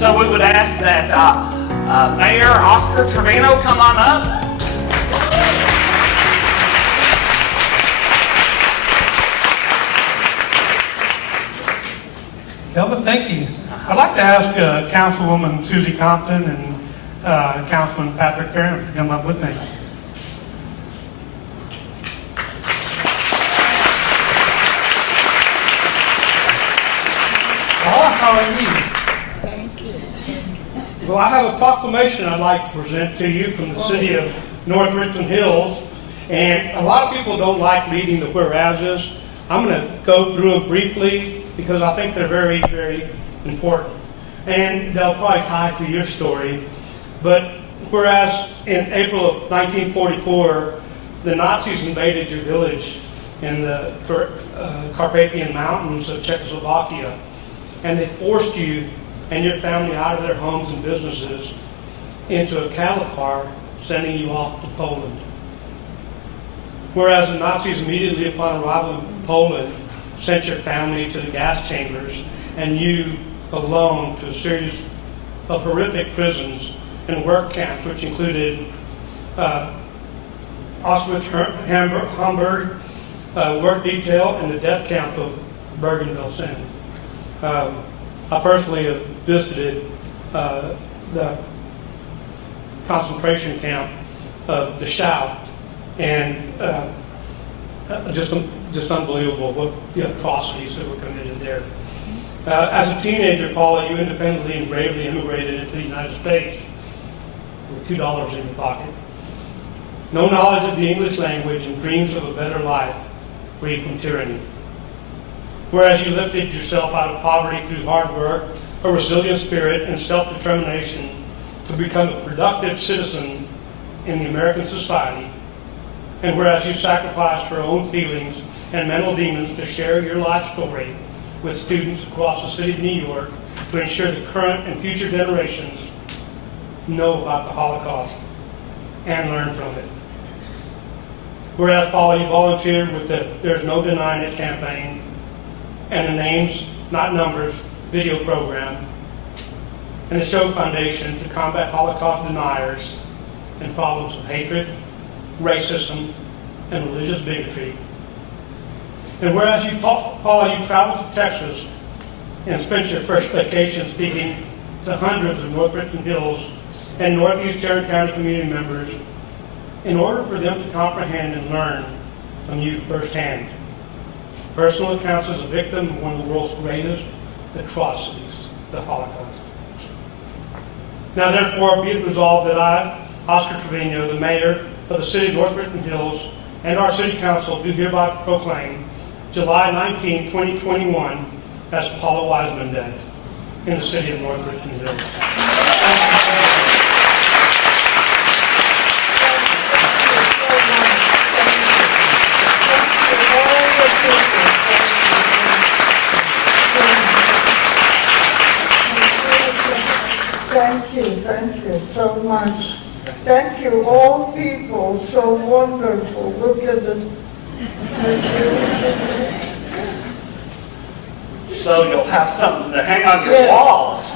So we would ask that Mayor Oscar Trevino come on up. Delma, thank you. I'd like to ask Councilwoman Susie Compton and Councilman Patrick Farron to come up with me. How are you? Thank you. Well, I have a proclamation I'd like to present to you from the city of North Richland Hills. And a lot of people don't like reading the whereases. I'm going to go through them briefly because I think they're very, very important. And they'll probably tie to your story. But whereas in April of 1944, the Nazis invaded your village in the Carpathian Mountains of Czechoslovakia. And they forced you and your family out of their homes and businesses into a cattle car, sending you off to Poland. Whereas the Nazis immediately upon arrival in Poland sent your family to the gas chambers and you alone to a series of horrific prisons and work camps, which included Auschwitz-Hamburg, work detail, and the death camp of Bergen-Belsen. I personally have visited the concentration camp of Dachau, and just unbelievable what the atrocities that were committed there. As a teenager, Paula, you independently and bravely immigrated into the United States with $2 in your pocket. No knowledge of the English language and dreams of a better life free from tyranny. Whereas you lifted yourself out of poverty through hard work, a resilient spirit, and self-determination to become a productive citizen in the American society, and whereas you sacrificed your own feelings and mental demons to share your life story with students across the city of New York to ensure the current and future generations know about the Holocaust and learn from it. Whereas, Paula, you volunteered with the There's No Denying It campaign and the Names, Not Numbers video program, and the Show Foundation to combat Holocaust deniers and problems of hatred, racism, and religious bigotry. And whereas you, Paula, you traveled to Texas and spent your first vacation speaking to hundreds of North Richland Hills and Northeast Tarrant County community members in order for them to comprehend and learn from you firsthand. Personal accounts as a victim of one of the world's greatest atrocities, the Holocaust. Now therefore be it resolved that I, Oscar Trevino, the mayor of the city of North Richland Hills, and our city council do hereby proclaim July 19, 2021 as Paula Weissman Day in the city of North Richland Hills. Thank you so much. Thank you, all people, so wonderful. Look at this. So you'll have something to hang on your Yes. walls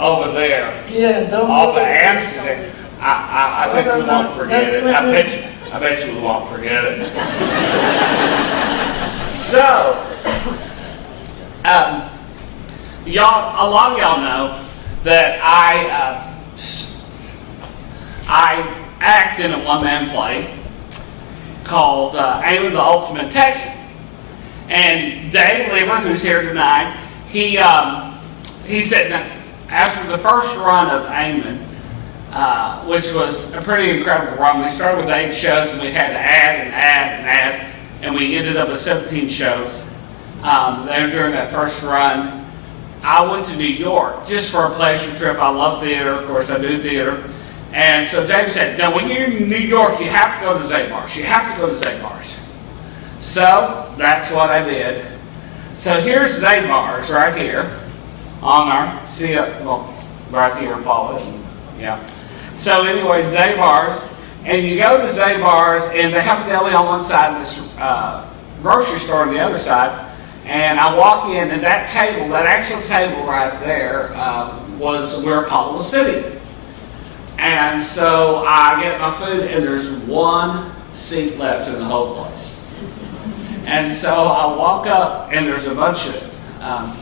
over there. Yeah, don't Off of worry. Amsterdam. I think we won't forget it. I bet you we won't forget it. So, y'all, a lot of y'all know that I act in a one-man play called Amy the Ultimate Texan. And Dave Lever, who's here tonight, he said that after the first run of Eamon, which was a pretty incredible run, we started with 8 shows and we had to add, and we ended up with 17 shows. Then during that first run, I went to New York just for a pleasure trip. I love theater, of course, I do theater. And so Dave said, no, when you're in New York, you have to go to Zabar's. You have to go to Zabar's. So that's what I did. So here's Zabar's right here on our, see it, well, right here, Paula. Yeah. So anyway, Zabar's, and you go to Zabar's, and they have a deli on one side and this grocery store on the other side. And I walk in, and that table, that actual table right there, was where Paula was sitting. And so I get my food, and there's one seat left in the whole place. And so I walk up, and there's a bunch of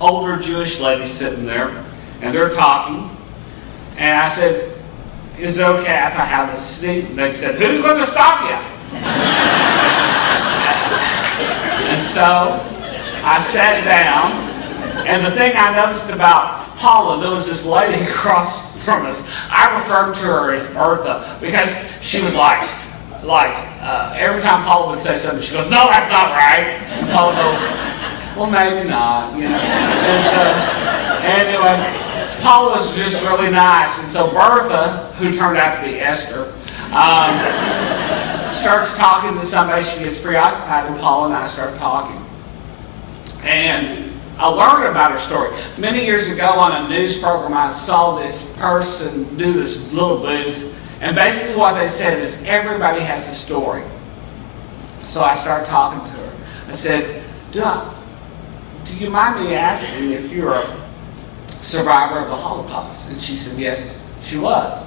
older Jewish ladies sitting there, and they're talking. And I said, "Is it okay if I have a seat?" And they said, "Who's going to stop you?" And so I sat down, and the thing I noticed about Paula, there was this lady across from us. I referred to her as Bertha because she was like every time Paula would say something, she goes, "No, that's not right." And Paula goes, "Well, maybe not, you know." And so, anyway, Paula was just really nice. And so Bertha, who turned out to be Esther, starts talking to somebody. She gets preoccupied, and Paula and I start talking. And I learned about her story. Many years ago on a news program, I saw this person do this little booth. And basically what they said is everybody has a story. So I started talking to her. I said, do you mind me asking if you're a survivor of the Holocaust? And she said, yes, she was.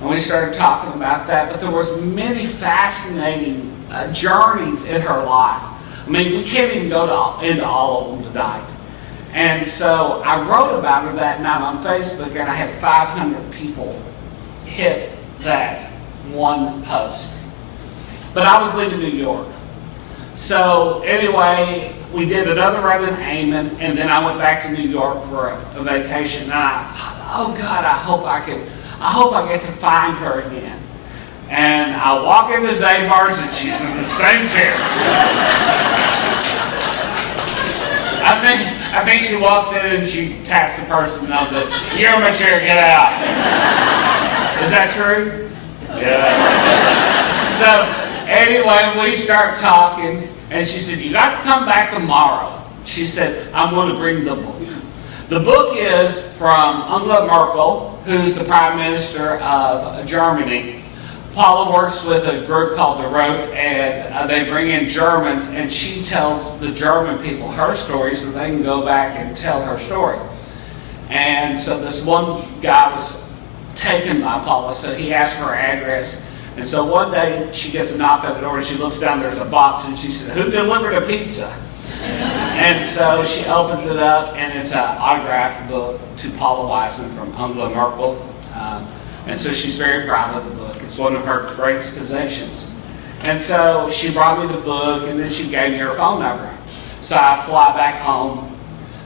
And we started talking about that. But there was many fascinating journeys in her life. I mean, we can't even go into all of them tonight. And so I wrote about her that night on Facebook, and I had 500 people hit that one post. But I was leaving New York. So anyway, we did another run in Amman, and then I went back to New York for a vacation. And I thought, oh God, I hope I get to find her again. And I walk into Zabar's, and she's in the same chair. I think she walks in and she taps the person on the, "You're in my chair, get out." Is that true? Yeah. So anyway, we start talking, and she said, "You got to come back tomorrow." She said, "I'm going to bring the book." The book is from Angela Merkel, who's the Prime Minister of Germany. Paula works with a group called The Rote, and they bring in Germans, and she tells the German people her story so they can go back and tell her story. And so this one guy was taken by Paula, so he asked for her address. And so one day she gets a knock on the door, and she looks down, there's a box, and she said, "Who delivered a pizza?" And so she opens it up, and it's an autographed book to Paula Weissman from Angela Merkel. And so she's very proud of the book. It's one of her greatest possessions. And so she brought me the book, and then she gave me her phone number. So I fly back home.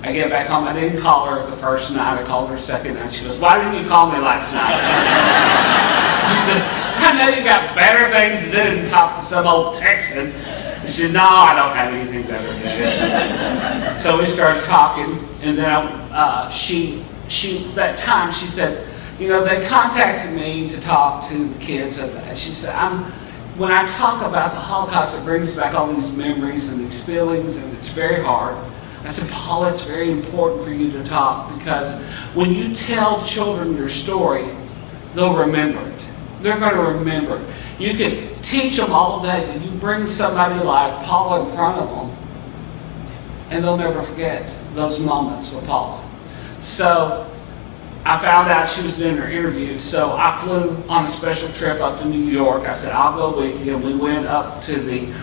I get back home. I didn't call her the first night. I called her the second night. She goes, "Why didn't you call me last night?" I said, "I know you got better things to do than talk to some old Texan." And she said, "No, I don't have anything better to do." So we started talking, and then she that time she said, "You know, they contacted me to talk to the kids." She said, when I talk about the Holocaust, it brings back all these memories and these feelings, and it's very hard. I said, "Paula, it's very important for you to talk, because when you tell children your story, they'll remember it. They're going to remember it. You can teach them all day, but you bring somebody like Paula in front of them, and they'll never forget those moments with Paula." So I found out she was doing her interview, so I flew on a special trip up to New York. I said, "I'll go with you." And we went up to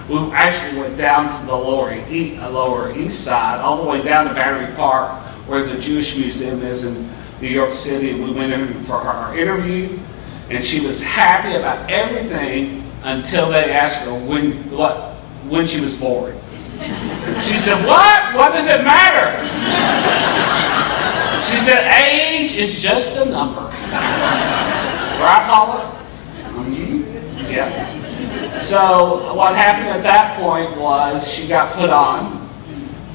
we actually went down to the Lower East Side, all the way down to Battery Park, where the Jewish Museum is in New York City. We went in for our interview, and she was happy about everything until they asked her when she was born. She said, "What? What does it matter?" She said, "Age is just a number." Right, Paula? Mm-hmm. Yeah. So what happened at that point was she got put on,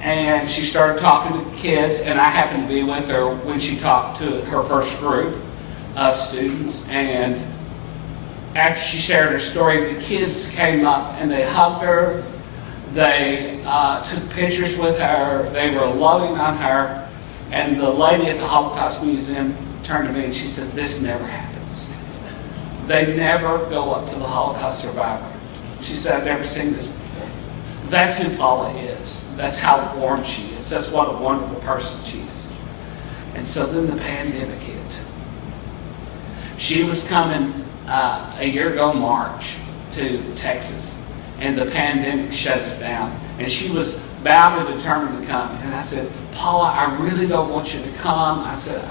and she started talking to kids, and I happened to be with her when she talked to her first group of students. And after she shared her story, the kids came up and they hugged her. They took pictures with her. They were loving on her. And the lady at the Holocaust Museum turned to me and she said, "This never happens. They never go up to the Holocaust survivor." She said, "I've never seen this before. that's who Paula is. That's how warm she is. That's what a wonderful person she is. And so then the pandemic hit. She was coming a year ago March to Texas, and the pandemic shut us down. And she was bound and determined to come. And I said, Paula, I really don't want you to come. I said,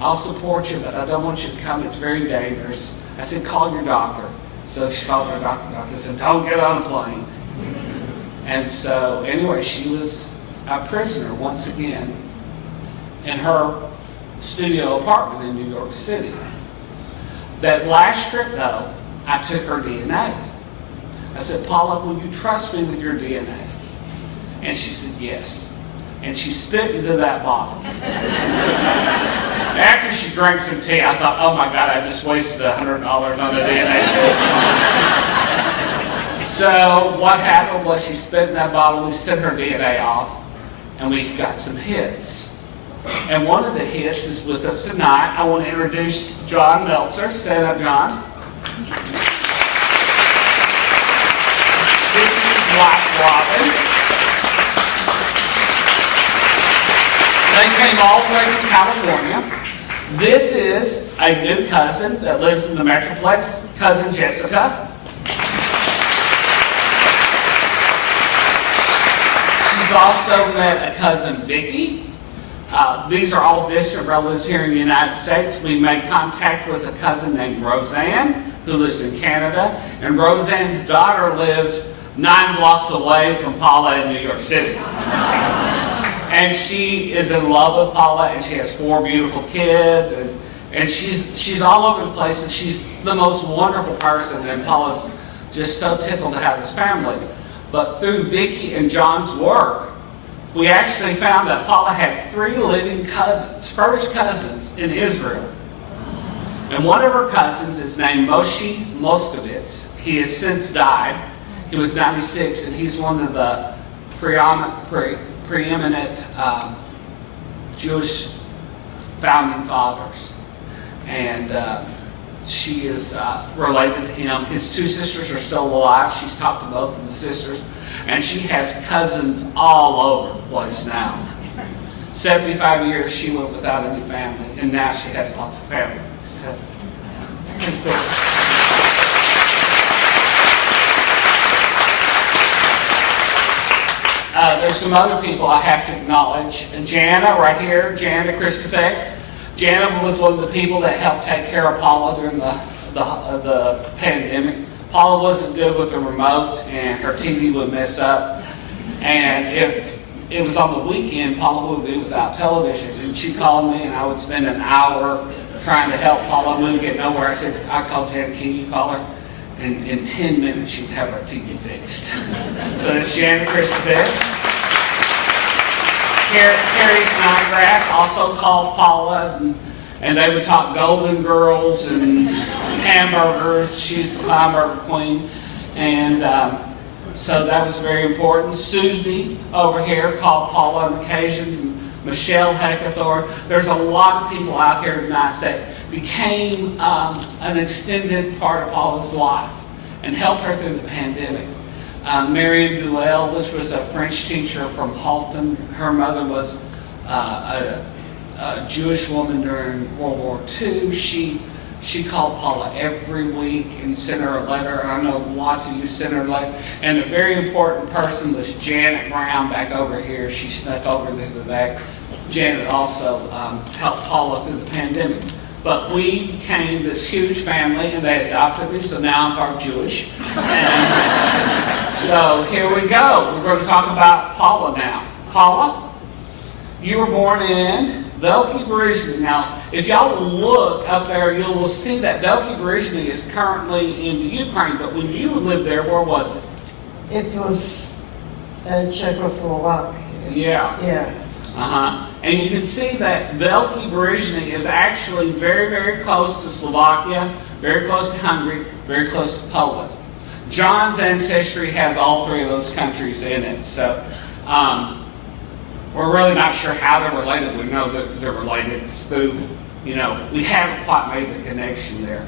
I'll support you, but I don't want you to come. It's very dangerous. I said, call your doctor. So she called her doctor. The doctor said, don't get on a plane. And so anyway, she was a prisoner once again in her studio apartment in New York City. That last trip, though, I took her DNA. I said, Paula, will you trust me with your DNA? And she said, yes. And she spit into that bottle. After she drank some tea, I thought, oh my God, I just wasted $100 on the DNA test. So what happened was she spit in that bottle, we sent her DNA off, and we got some hits. And one of the hits is with us tonight. I want to introduce John Meltzer. Stand up, John. This is his wife, Robin. They came all the way from California. This is a new cousin that lives in the Metroplex, cousin Jessica. She's also met a cousin Vicki. These are all distant relatives here in the United States. We made contact with a cousin named Roseanne, who lives in Canada. And Roseanne's daughter lives 9 blocks away from Paula in New York City. And she is in love with Paula, and she has 4 beautiful kids. And she's all over the place, and she's the most wonderful person. And Paula's just so tickled to have his family. But through Vicki and John's work, we actually found that Paula had 3 living cousins, first cousins in Israel. And one of her cousins is named Moshe Moskovitz. He has since died. He was 96, and he's one of the preeminent Jewish founding fathers. And she is related to him. His 2 sisters are still alive. She's talked to both of the sisters. And she has cousins all over the place now. 75 years she went without any family, and now she has lots of family. So, there's some other people I have to acknowledge. Jana, right here, Jana Christopher. Jana was one of the people that helped take care of Paula during the pandemic. Paula wasn't good with the remote, and her TV would mess up. And if it was on the weekend, Paula would be without television. And she called me, and I would spend an hour trying to help Paula. We would get nowhere. I said, I called Jan, can you call her? And in 10 minutes, she'd have her TV fixed. So that's Jan Christopher. Carrie Snodgrass also called Paula, and they would talk Golden Girls and hamburgers. She's the hamburger queen. And so that was very important. Susie over here called Paula on occasion. Michelle Heckathorpe. There's a lot of people out here tonight that became an extended part of Paula's life and helped her through the pandemic. Miriam Duell, which was a French teacher from Halton. Her mother was a Jewish woman during World War II. She called Paula every week and sent her a letter. I know lots of you sent her a letter. And a very important person was Janet Brown back over here. She snuck over through the back. Janet also helped Paula through the pandemic. But we became this huge family, and they adopted me, so now I'm part Jewish. And so here we go. We're going to talk about Paula now. Paula, you were born in Veliki Berezhny. Now, if y'all will look up there, you will see that Veliki Berezhny is currently in the Ukraine, but when you lived there, where was it? It was Czechoslovakia. Yeah. Yeah. And you can see that Veliki Berezhny is actually very, very close to Slovakia, very close to Hungary, very close to Poland. John's ancestry has all 3 of those countries in it, so we're really not sure how they're related. We know that they're related through, we haven't quite made the connection there.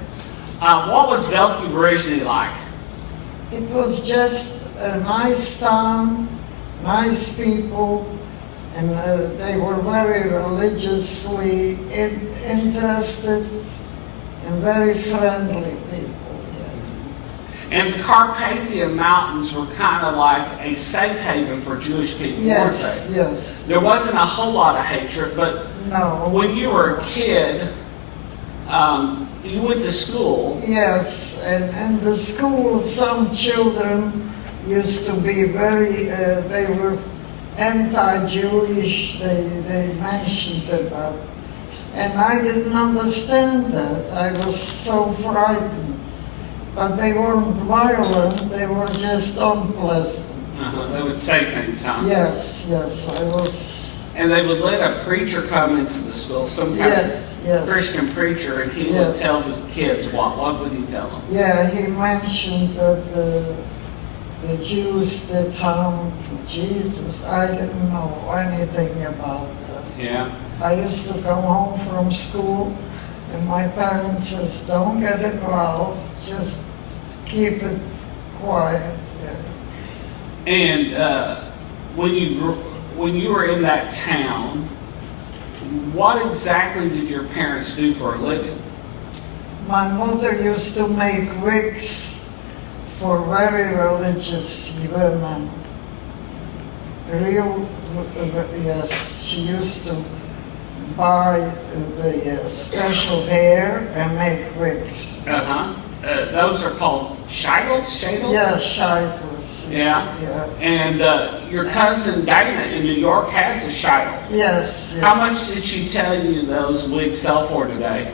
What was Veliki Berezhny like? It was just a nice town, nice people, and they were very religiously interested and very friendly people. Yeah. And the Carpathian Mountains were kind of like a safe haven for Jewish people, Yes, weren't they? yes. There wasn't a whole lot of hatred, but No. when you were a kid, you went to school. Yes, and in the school, some children used to be very, they were anti-Jewish, they mentioned about. And I didn't understand that. I was so frightened. But they weren't violent, they were just unpleasant. They would say things, huh? Yes, yes, I was, And they would let a preacher come into the school, some kind yes, of yes. Christian preacher, and he would Yes. tell the kids what. What would he tell them? Yeah, he mentioned that the Jews did harm to Jesus. I didn't know anything about that. Yeah. I used to come home from school and my parents says, don't get involved, just keep it quiet. Yeah. And when you were in that town, what exactly did your parents do for a living? My mother used to make wigs for very religious women. Real, yes, she used to buy the special hair and make wigs. Those are called shittles? Shittles? Yeah, shivers. Yeah. Yeah. And your cousin Dana in New York has a shittle. Yes, yes. How much did she tell you those wigs sell for today?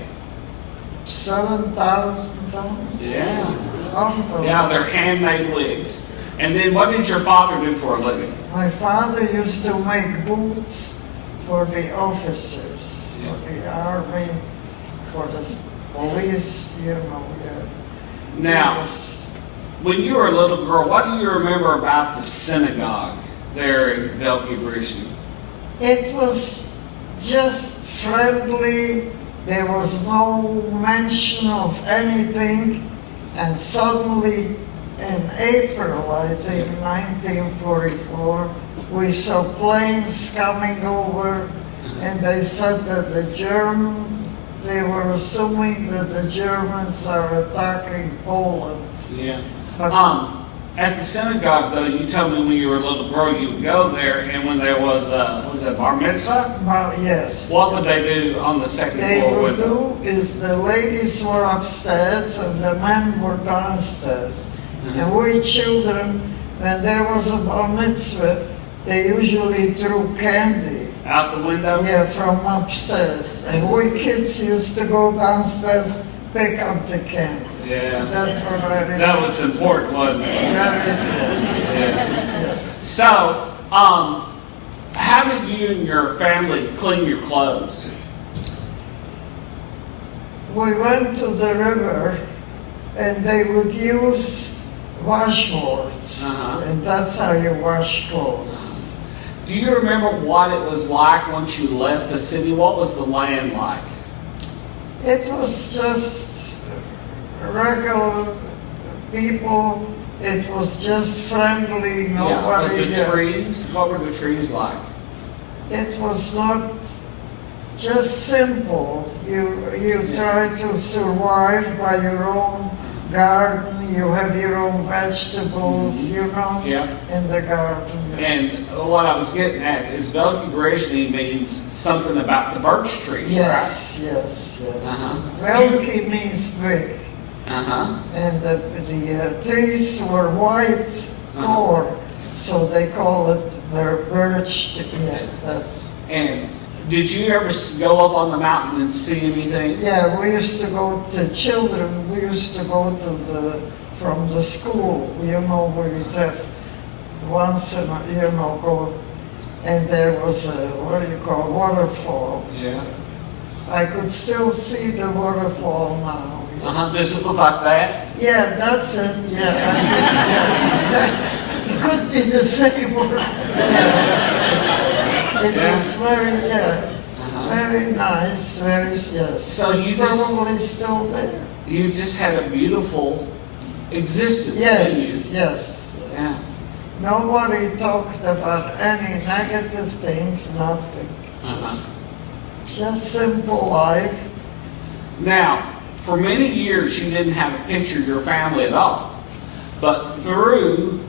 $7,000. Yeah. Unbelievable. Yeah, they're handmade wigs. And then what did your father do for a living? My father used to make boots for the officers, Yeah. for the army, for the police, you know. Yeah. Now, Yes. when you were a little girl, what do you remember about the synagogue there in Velky Brishny? It was just friendly. There was no mention of anything. And suddenly, in April, I think, 1944, we saw planes coming over, and they said that they were assuming that the Germans are attacking Poland. Yeah. But At the synagogue, though, you told me when you were a little girl you would go there, and when there was it bar mitzvah? well, yes. What would they do on the second They floor would with them? do is the ladies were upstairs and the men were downstairs. And we children, when there was a bar mitzvah, they usually threw candy. Out the window? Yeah, from upstairs. And we kids used to go downstairs, pick up the candy. Yeah. That's what I remember. That was important, wasn't it? Yeah. Yes. So, how did you and your family clean your clothes? We went to the river and they would use washboards. And that's how you wash clothes. Do you remember what it was like once you left the city? What was the land like? It was just regular people. It was just friendly. Nobody. But the trees, what were the trees like? It was not just simple. You try to survive by your own garden. You have your own vegetables, you know, Yeah. in the garden. And what I was getting at is Velky Brishny means something about the birch trees, Yes, yes, yes. Uh-huh. Velky means big. right? Uh-huh. And the trees were white core, so they call it the birch. Yeah, that's. And did you ever go up on the mountain and see anything? Yeah, we used to go to children. We used to go to from the school. You know, we'd have once in a, go, and there was a waterfall. Yeah. I could still see the waterfall now. Uh-huh. Does it look like that? Yeah, that's it. Yeah. It could be the same one. Yeah. It was very, very nice, very, yes. So it's you just- probably still there. You just had a beautiful existence, Yes, didn't you? yes. Yeah. Nobody talked about any negative things, nothing. Just simple life. Now, for many years, you didn't have a picture of your family at all. But through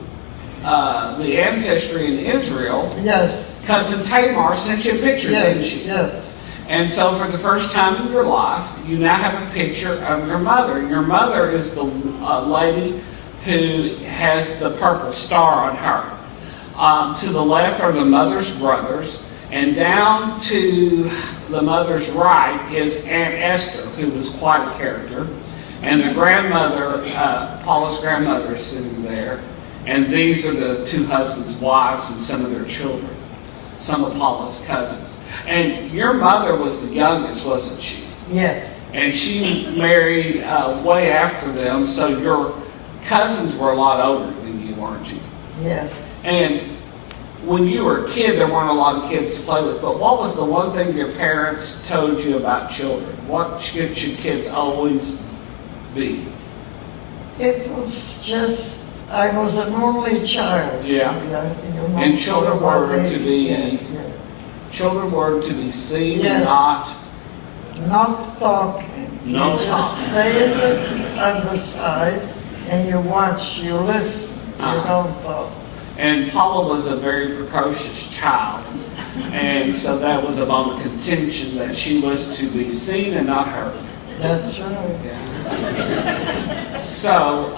the ancestry in Israel, Yes, Cousin Tamar sent you a picture, didn't yes, she? yes, And so for the first time in your life, you now have a picture of your mother. Your mother is the lady who has the purple star on her. To the left are the mother's brothers, and down to the mother's right is Aunt Esther, who was quite a character. And the grandmother, Paula's grandmother, is sitting there. And these are the two husbands' wives and some of their children, some of Paula's cousins. And your mother was the youngest, wasn't she? yes, And she married way after them, so your cousins were a lot older than you, weren't you? yes. And when you were a kid, there weren't a lot of kids to play with, but what was the one thing your parents told you about children? What should your kids always be? It was just, I was an only child. Yeah. You know, And children what were they- to be- yeah. Children were to be seen and Yes. Not talking. No You just talking. stay on the side and you watch, you listen, you Uh-huh. don't talk. And Paula was a very precocious child, and so that was a bone of contention that she was to be seen and not heard. That's right. Yeah. So,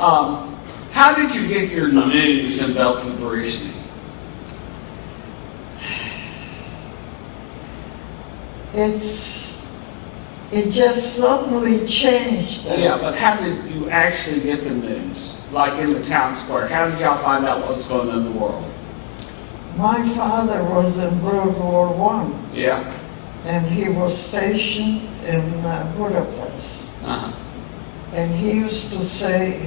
how did you get your news in Veliki Baryshny? It just suddenly changed. Yeah, but how did you actually get the news? Like in the town square, how did y'all find out what was going on in the world? My father was in World War One, Yeah. and he was stationed in Budapest. Uh-huh. And he used to say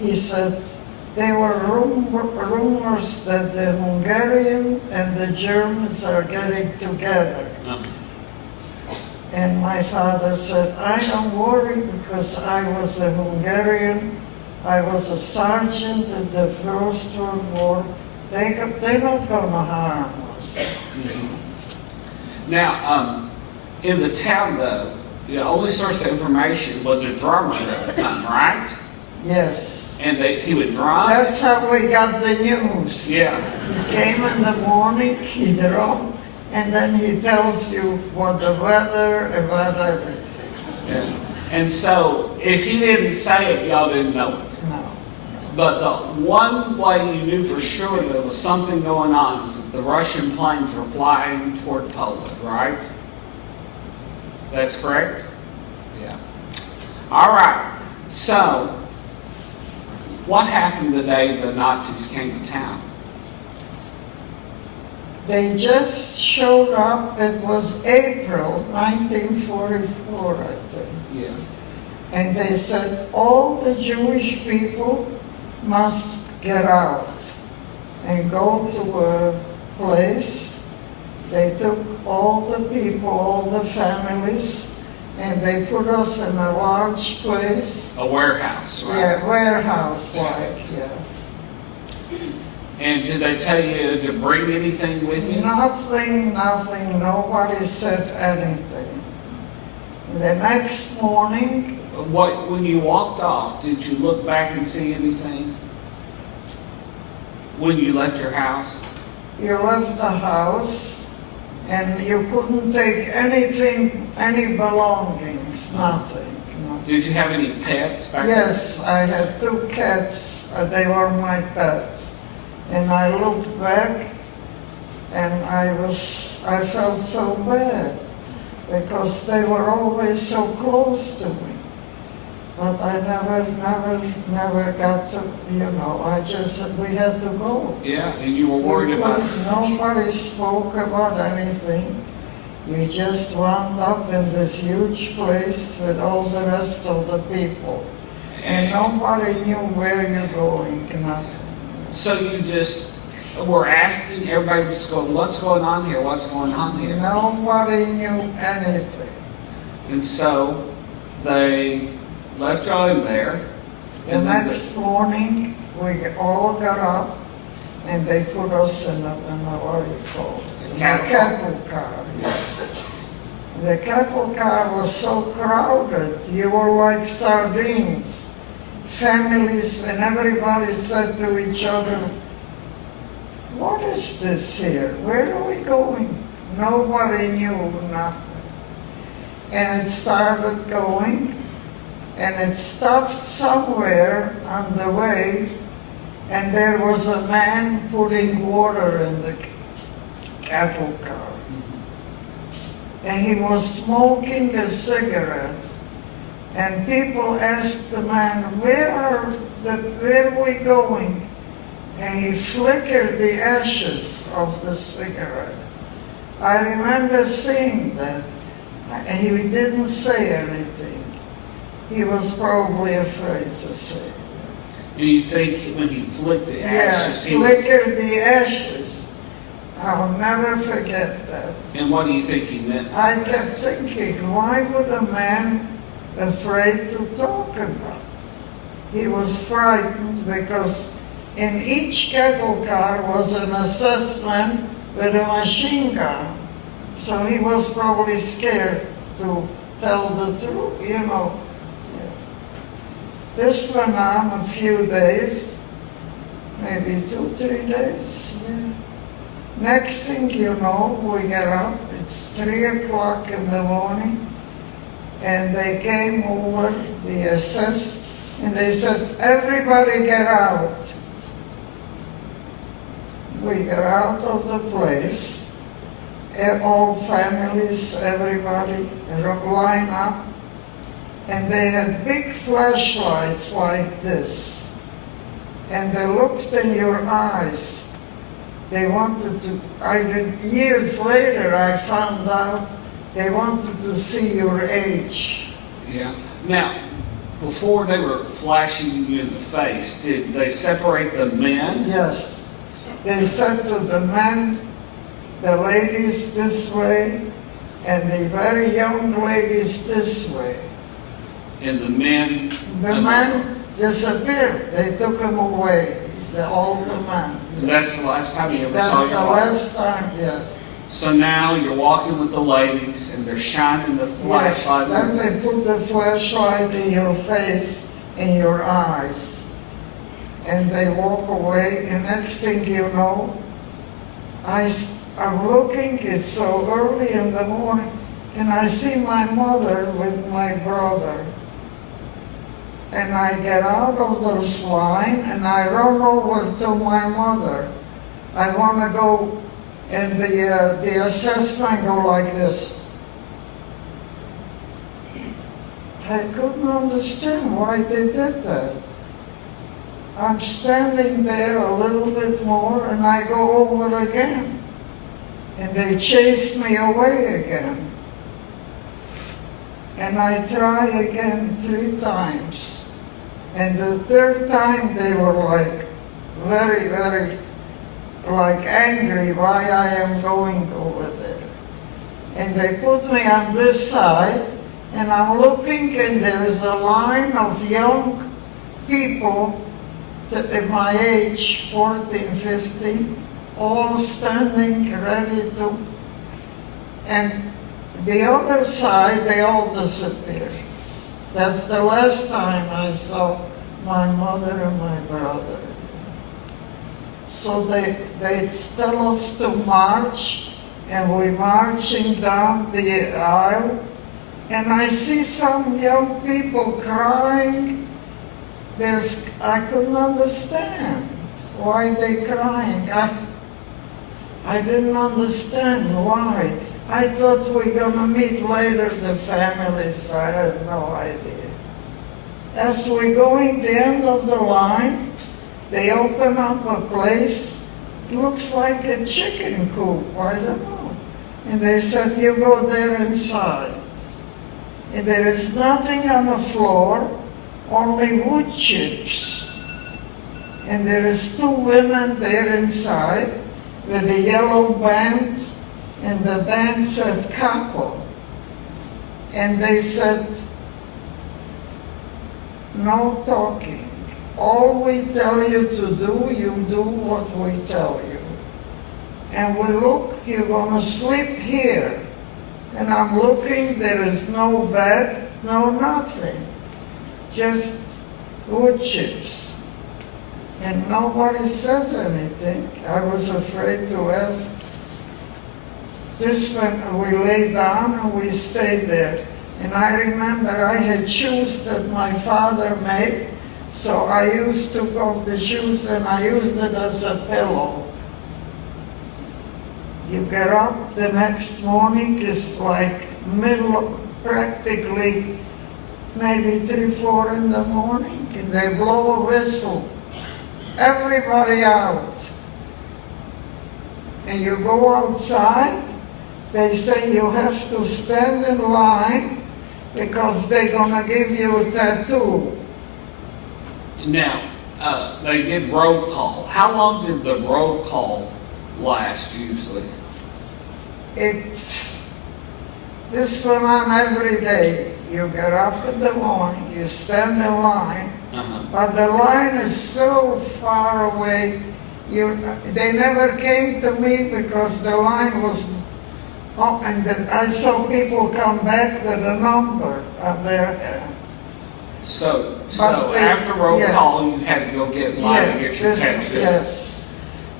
he said, there were rumors that the Hungarian and the Germans are getting together. Uh-huh. And my father said, I don't worry because I was a Hungarian, I was a sergeant in the First World War. They're not going to harm us. Mhm. Now, in the town, though, the only source of information was a drummer that would come, right? Yes. And he would drum. That's how we got the news. Yeah. He came in the morning, he drummed, and then he tells you what the weather, about everything. Yeah. And so, if he didn't say it, y'all didn't know it. No. But the one way you knew for sure there was something going on is that the Russian planes were flying toward Poland, right? That's correct? Yeah. All right. So, what happened the day the Nazis came to town? They just showed up, it was April 1944, I think. Yeah. And they said all the Jewish people must get out and go to a place. They took all the people, all the families, and they put us in a large place. A warehouse, right? Yeah, warehouse like, yeah. And did they tell you to bring anything with you? Nothing, nobody said anything. The next morning, When you walked off, did you look back and see anything? When you left your house? you left the house and you couldn't take anything, any belongings, nothing. No. Did you have any pets back there? Yes, I had 2 cats, they were my pets. And I looked back and I felt so bad because they were always so close to me. But I never got to, we had to go. Yeah, and you were worried about it. Nobody spoke about anything. We just wound up in this huge place with all the rest of the people. And nobody knew where you're going, nothing. So you just were asking, everybody was going, what's going on here? What's going on here? Nobody knew anything. And so they left y'all in there. The And then next morning, we all got up and they put us in a what do you call it? In a cattle car. The cattle car was so crowded, you were like sardines. Families and everybody said to each other, what is this here? Where are we going? Nobody knew nothing. And it started going, and it stopped somewhere on the way, and there was a man putting water in the cattle car. And he was smoking a cigarette. And people asked the man, where are we going? And he flickered the ashes of the cigarette. I remember seeing that. And he didn't say anything. He was probably afraid to say. And you think when he flicked the ashes, Yeah, flickered the ashes. I'll never forget that. And what do you think he meant? I kept thinking, why would a man afraid to talk about? He was frightened because in each cattle car was an assessment with a machine gun. So he was probably scared to tell the truth, you know. Yeah. This went on a few days, maybe 2-3 days. Yeah. Next thing you know, we get up, it's 3 o'clock in the morning, and they came over, the SS, and they said, everybody get out. We got out of the place, all families, everybody, line up, and they had big flashlights like this, and they looked in your eyes. They wanted to, years later I found out they wanted to see your age. Yeah. Now, before they were flashing you in the face, did they separate the men? Yes. They said to the men, the ladies this way, and the very young ladies this way. And the men? The men disappeared. They took them away, all the men. That's the last time you ever saw That's your the father? last time, yes. So now you're walking with the ladies and they're shining the Yes, flashlight. then they put the flashlight in your face, in your eyes. And they walk away, and next thing you know, I'm looking, it's so early in the morning, and I see my mother with my brother. And I get out of this line, and I run over to my mother. I want to go, and the assessment go like this. I couldn't understand why they did that. I'm standing there a little bit more, and I go over again. And they chase me away again. And I try again 3 times. And the 3rd time they were like very, very like angry why I am going over there. And they put me on this side, and I'm looking, and there is a line of young people at my age, 14, 15, all standing ready to, and the other side, they all disappeared. That's the last time I saw my mother and my brother. So they tell us to march, and we're marching down the aisle, and I see some young people crying. I couldn't understand why they crying. I didn't understand why. I thought we were gonna meet later, the families. I had no idea. As we're going the end of the line, they open up a place. It looks like a chicken coop, I don't know. And they said, you go there inside. And there is nothing on the floor, only wood chips. And there is 2 women there inside with a yellow band, and the band said couple. And they said, no talking. all we tell you to do, you do what we tell you. And we look, you're gonna sleep here. And I'm looking, there is no bed, no nothing. Just wood chips. And nobody says anything. I was afraid to ask. This when we lay down and we stayed there. And I remember I had shoes that my father made, so I used to go the shoes and I used it as a pillow. You get up the next morning, it's like practically maybe 3, 4 in the morning, and they blow a whistle. Everybody out. And you go outside, they say you have to stand in line because they're gonna give you a tattoo. Now, they did roll call. How long did the roll call last usually? This went on every day. You get up in the morning, you stand in line, but the line is so far away. They never came to me because the line was, and then I saw people come back with a number on their hand. So after roll call, you had to go get in line and get your tattoo. Yes.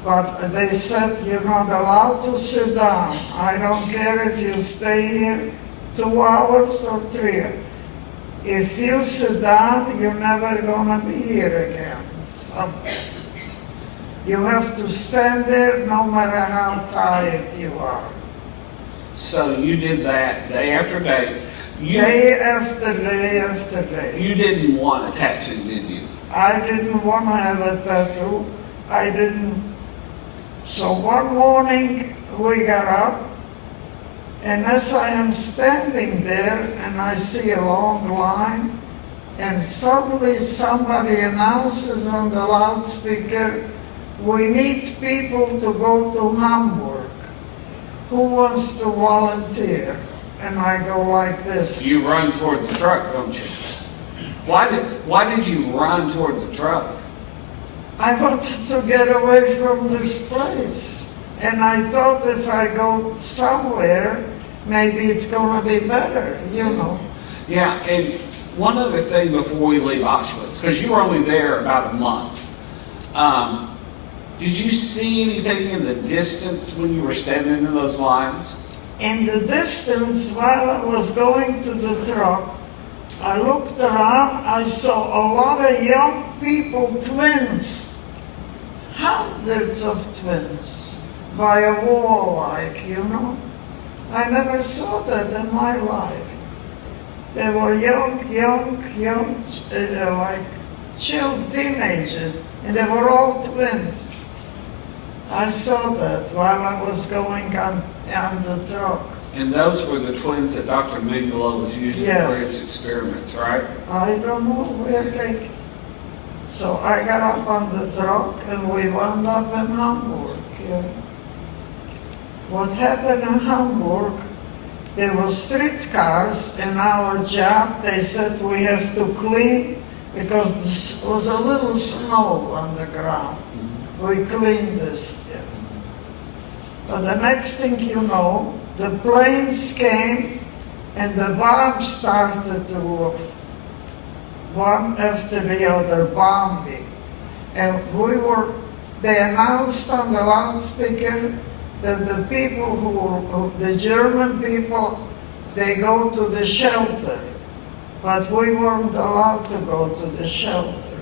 But they said you're not allowed to sit down. I don't care if you stay here 2 hours or 3. If you sit down, you're never gonna be here again. So you have to stand there no matter how tired you are. So you did that day after day. Day after day after day. You didn't want a tattoo, did you? I didn't want to have a tattoo. I didn't. So one morning we got up, and as I am standing there and I see a long line, and suddenly somebody announces on the loudspeaker, we need people to go to Hamburg. Who wants to volunteer? And I go like this. You run toward the truck, don't you? Why did you run toward the truck? I wanted to get away from this place. And I thought if I go somewhere, maybe it's going to be better, you know. Yeah, and one other thing before we leave Auschwitz, because you were only there about a month. Did you see anything in the distance when you were standing in those lines? In the distance, while I was going to the truck, I looked around, I saw a lot of young people, twins, hundreds of twins, by a wall like, you know. I never saw that in my life. They were young, like teenagers, and they were all twins. I saw that while I was going on the truck. And those were the twins that Dr. Mengele was using for his experiments, right? I don't know where they... So I got up on the truck and we wound up in Hamburg. Yeah. What happened in Hamburg, there were streetcars in our job. They said we have to clean because there was a little snow on the ground. We cleaned this. Yeah. But the next thing you know, the planes came and the bombs started to one after the other bombing. And they announced on the loudspeaker that the people the German people, they go to the shelter. But we weren't allowed to go to the shelter.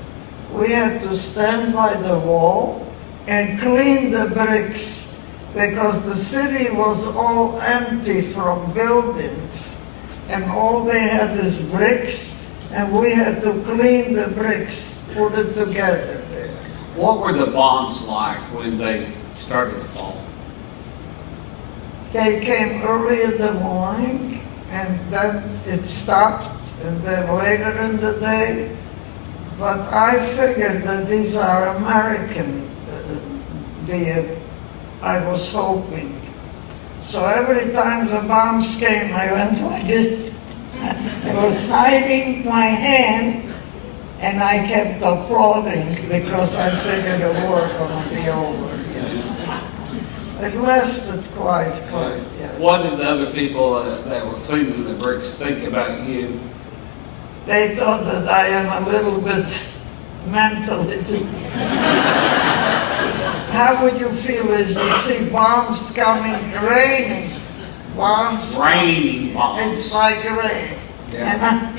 We had to stand by the wall and clean the bricks because the city was all empty from buildings and all they had is bricks and we had to clean the bricks, put it together there. What were the bombs like when they started to fall? They came early in the morning and then it stopped and then later in the day. But I figured that these are American, I was hoping. So every time the bombs came, I went like this. I was hiding my hand And I kept applauding because I figured the war gonna be over, yes. It lasted quite, yes. What did the other people that were cleaning the bricks think about you? They thought that I am a little bit mentally. How would you feel if you see bombs coming, raining, bombs? Raining bombs. It's like rain. Yeah.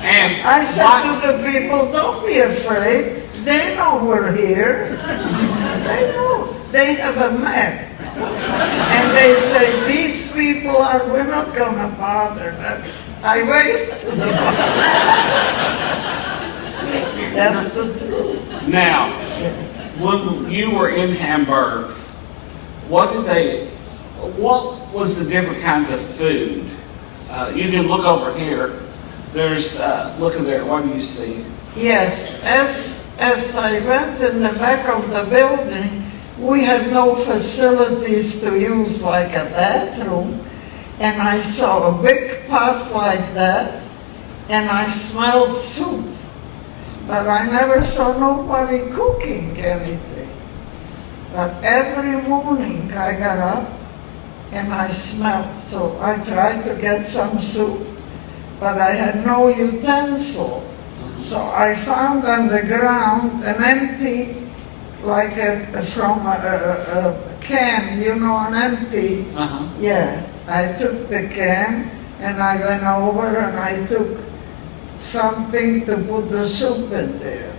And I said to the people, don't be afraid. They know we're here. They know. They have a map. And they say, these people we're not going to bother them. I waved to them. That's the truth. Now, when you were in Hamburg, what was the different kinds of food? You can look over here. There's, look at there, what do you see? Yes, as I went in the back of the building, we had no facilities to use like a bathroom. And I saw a big pot like that, and I smelled soup. But I never saw nobody cooking anything. But every morning I got up and I smelled. So I tried to get some soup, but I had no utensil. So I found on the ground an empty, like from a can, you know, an empty. Yeah, I took the can and I went over and I took something to put the soup in there.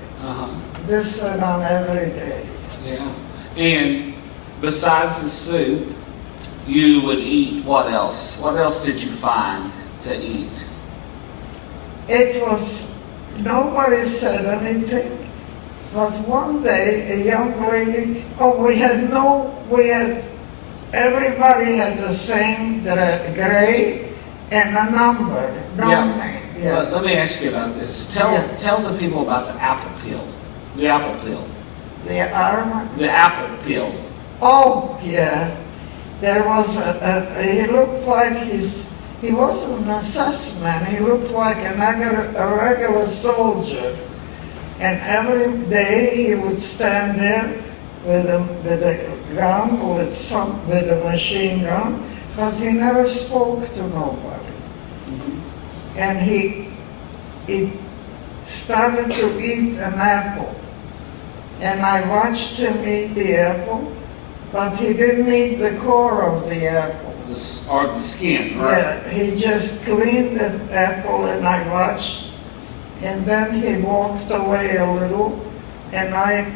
This went on every day. Yeah. And besides the soup, you would eat what else? What else did you find to eat? It was, nobody said anything, but one day a young lady, everybody had the same gray and a number, no name. Yeah. But let me ask you about this. Tell the people about the apple peel. The apple peel. The armor? The apple peel. Oh, yeah. There was he looked like he wasn't an SS man. He looked like a regular soldier. And every day he would stand there with a gun, with a machine gun, but he never spoke to nobody. And he started to eat an apple. And I watched him eat the apple, but he didn't eat the core of the apple. Or the skin, right? Yeah, he just cleaned the apple and I watched. And then he walked away a little and I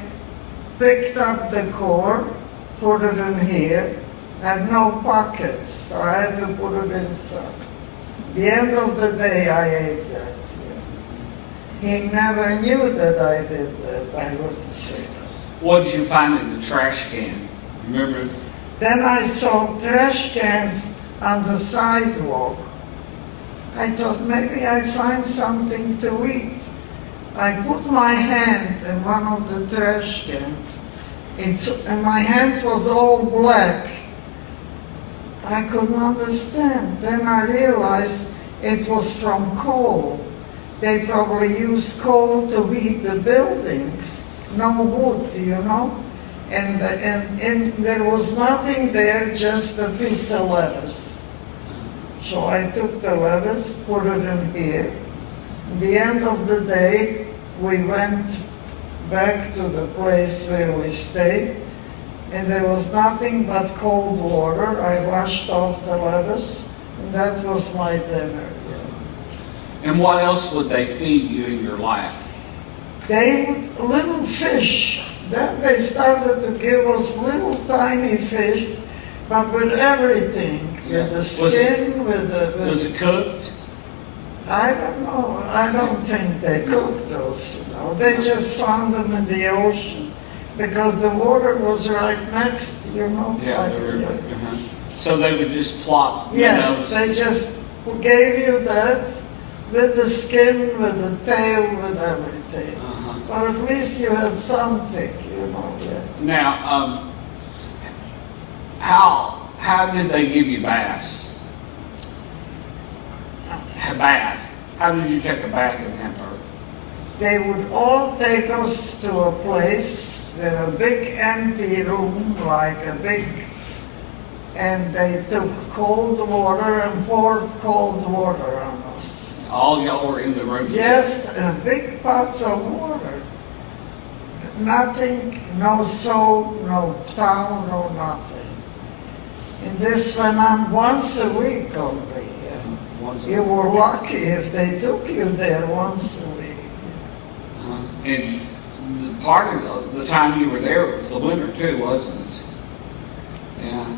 picked up the core, put it in here. I had no pockets, so I had to put it inside. The end of the day, I ate that. Yeah. He never knew that I did that, I would say. What did you find in the trash can? Remember? Then I saw trash cans on the sidewalk. I thought maybe I find something to eat. I put my hand in one of the trash cans. And my hand was all black. I couldn't understand. Then I realized it was from coal. They probably used coal to heat the buildings, no wood, you know. And there was nothing there, just a piece of lettuce. So I took the lettuce, put it in here. At the end of the day, we went back to the place where we stayed, and there was nothing but cold water. I washed off the lettuce, and that was my dinner. And what else would they feed you in your lap? They would, little fish. Then they started to give us little tiny fish, but with everything. Yeah. With the skin, Was it cooked? I don't know. I don't think they cooked those, you know. They just found them in the ocean because the water was right next, you know. Yeah. So they would just plop. Yes, they just gave you that with the skin, with the tail, with everything. But at least you had something, you know. Yeah. Now, how did they give you baths? A bath. How did you take a bath in Hamburg? They would all take us to a place with a big empty room, like a big, and they took cold water and poured cold water on us. All y'all were in the room together? Yes, and big pots of water. Nothing, no soap, no towel, no nothing. And this went on once a week only. Once a You week. were lucky if they took you there once a week. And the part of the time you were there was the winter too, wasn't it? Yeah.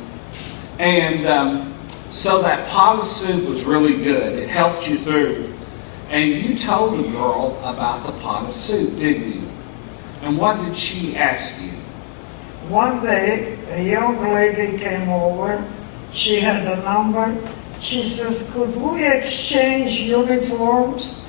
And so that pot of soup was really good. It helped you through. And you told a girl about the pot of soup, didn't you? And what did she ask you? One day, a young lady came over. She had a number. She says, could we exchange uniforms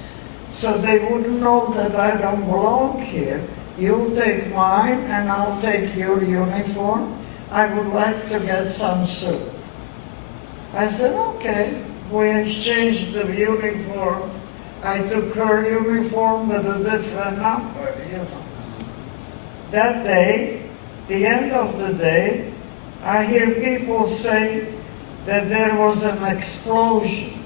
so they wouldn't know that I don't belong here? You'll take mine and I'll take your uniform. I would like to get some soup. I said, okay. We exchanged the uniform. I took her uniform with a different number, you know. That day, the end of the day, I hear people say that there was an explosion.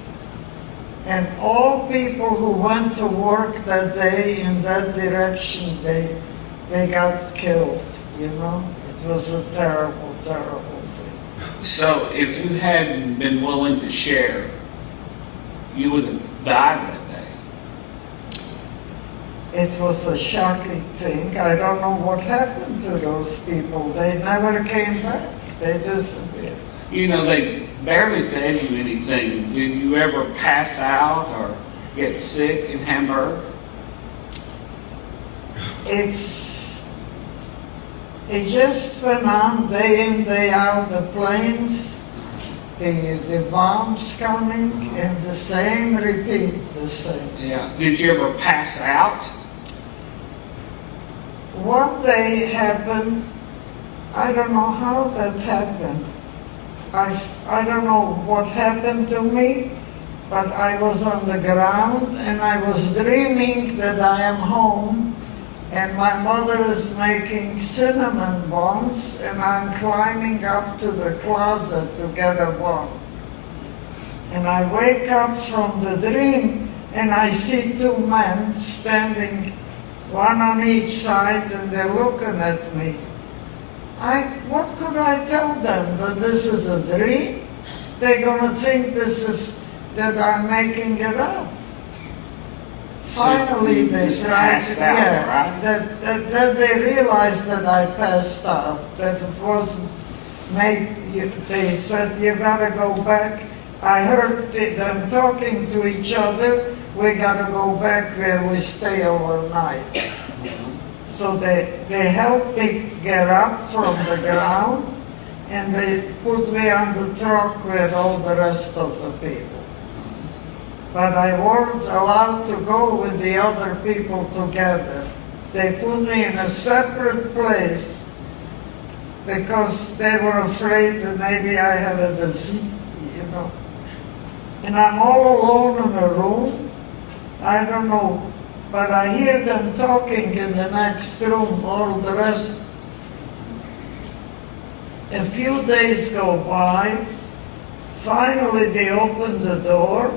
And all people who went to work that day in that direction, they got killed, you know? It was a terrible, terrible thing. So if you hadn't been willing to share, you would have died that day. It was a shocking thing. I don't know what happened to those people. They never came back. They disappeared. You know, they barely fed you anything. Did you ever pass out or get sick in Hamburg? It just went on day in, day out, the planes, the bombs coming, and the same, repeat the same. Yeah. Did you ever pass out? One day happened, I don't know how that happened. I don't know what happened to me, but I was on the ground and I was dreaming that I am home and my mother is making cinnamon buns and I'm climbing up to the closet to get a bun. And I wake up from the dream and I see two men standing, one on each side, and they're looking at me. What could I tell them? That this is a dream? They're gonna think that I'm making it up. So Finally, you they just tried, passed out, yeah, right? that they realized that I passed out, that it wasn't they said, you gotta go back. I heard them talking to each other, we gotta go back where we stay overnight. So they helped me get up from the ground and they put me on the truck with all the rest of the people. But I weren't allowed to go with the other people together. They put me in a separate place because they were afraid that maybe I had a disease, you know. And I'm all alone in a room. I don't know, but I hear them talking in the next room, all the rest. A few days go by. Finally, they open the door,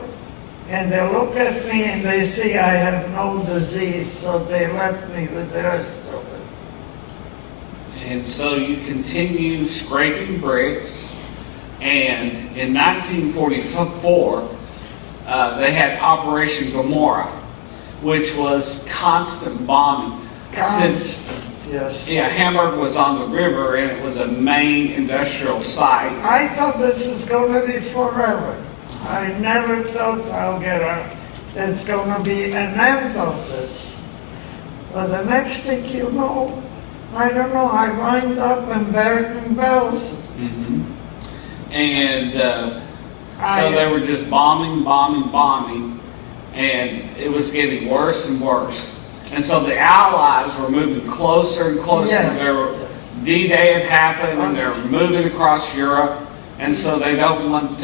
and they look at me, and they see I have no disease, so they let me with the rest of it. And so you continue scraping bricks, and in 1944, they had Operation Gomorrah, which was constant bombing. Constant, yes. Yeah, Hamburg was on the river, and it was a main industrial site. I thought this is going to be forever. I never thought I'll get out. It's going to be an end of this. But the next thing you know, I don't know, I wind up in Bergen-Belsen. Mm-hmm. And so they were just bombing, and it was getting worse and worse. And so the Allies were moving closer and closer. Yes. D-Day had happened, and they're moving across Europe, and so they don't want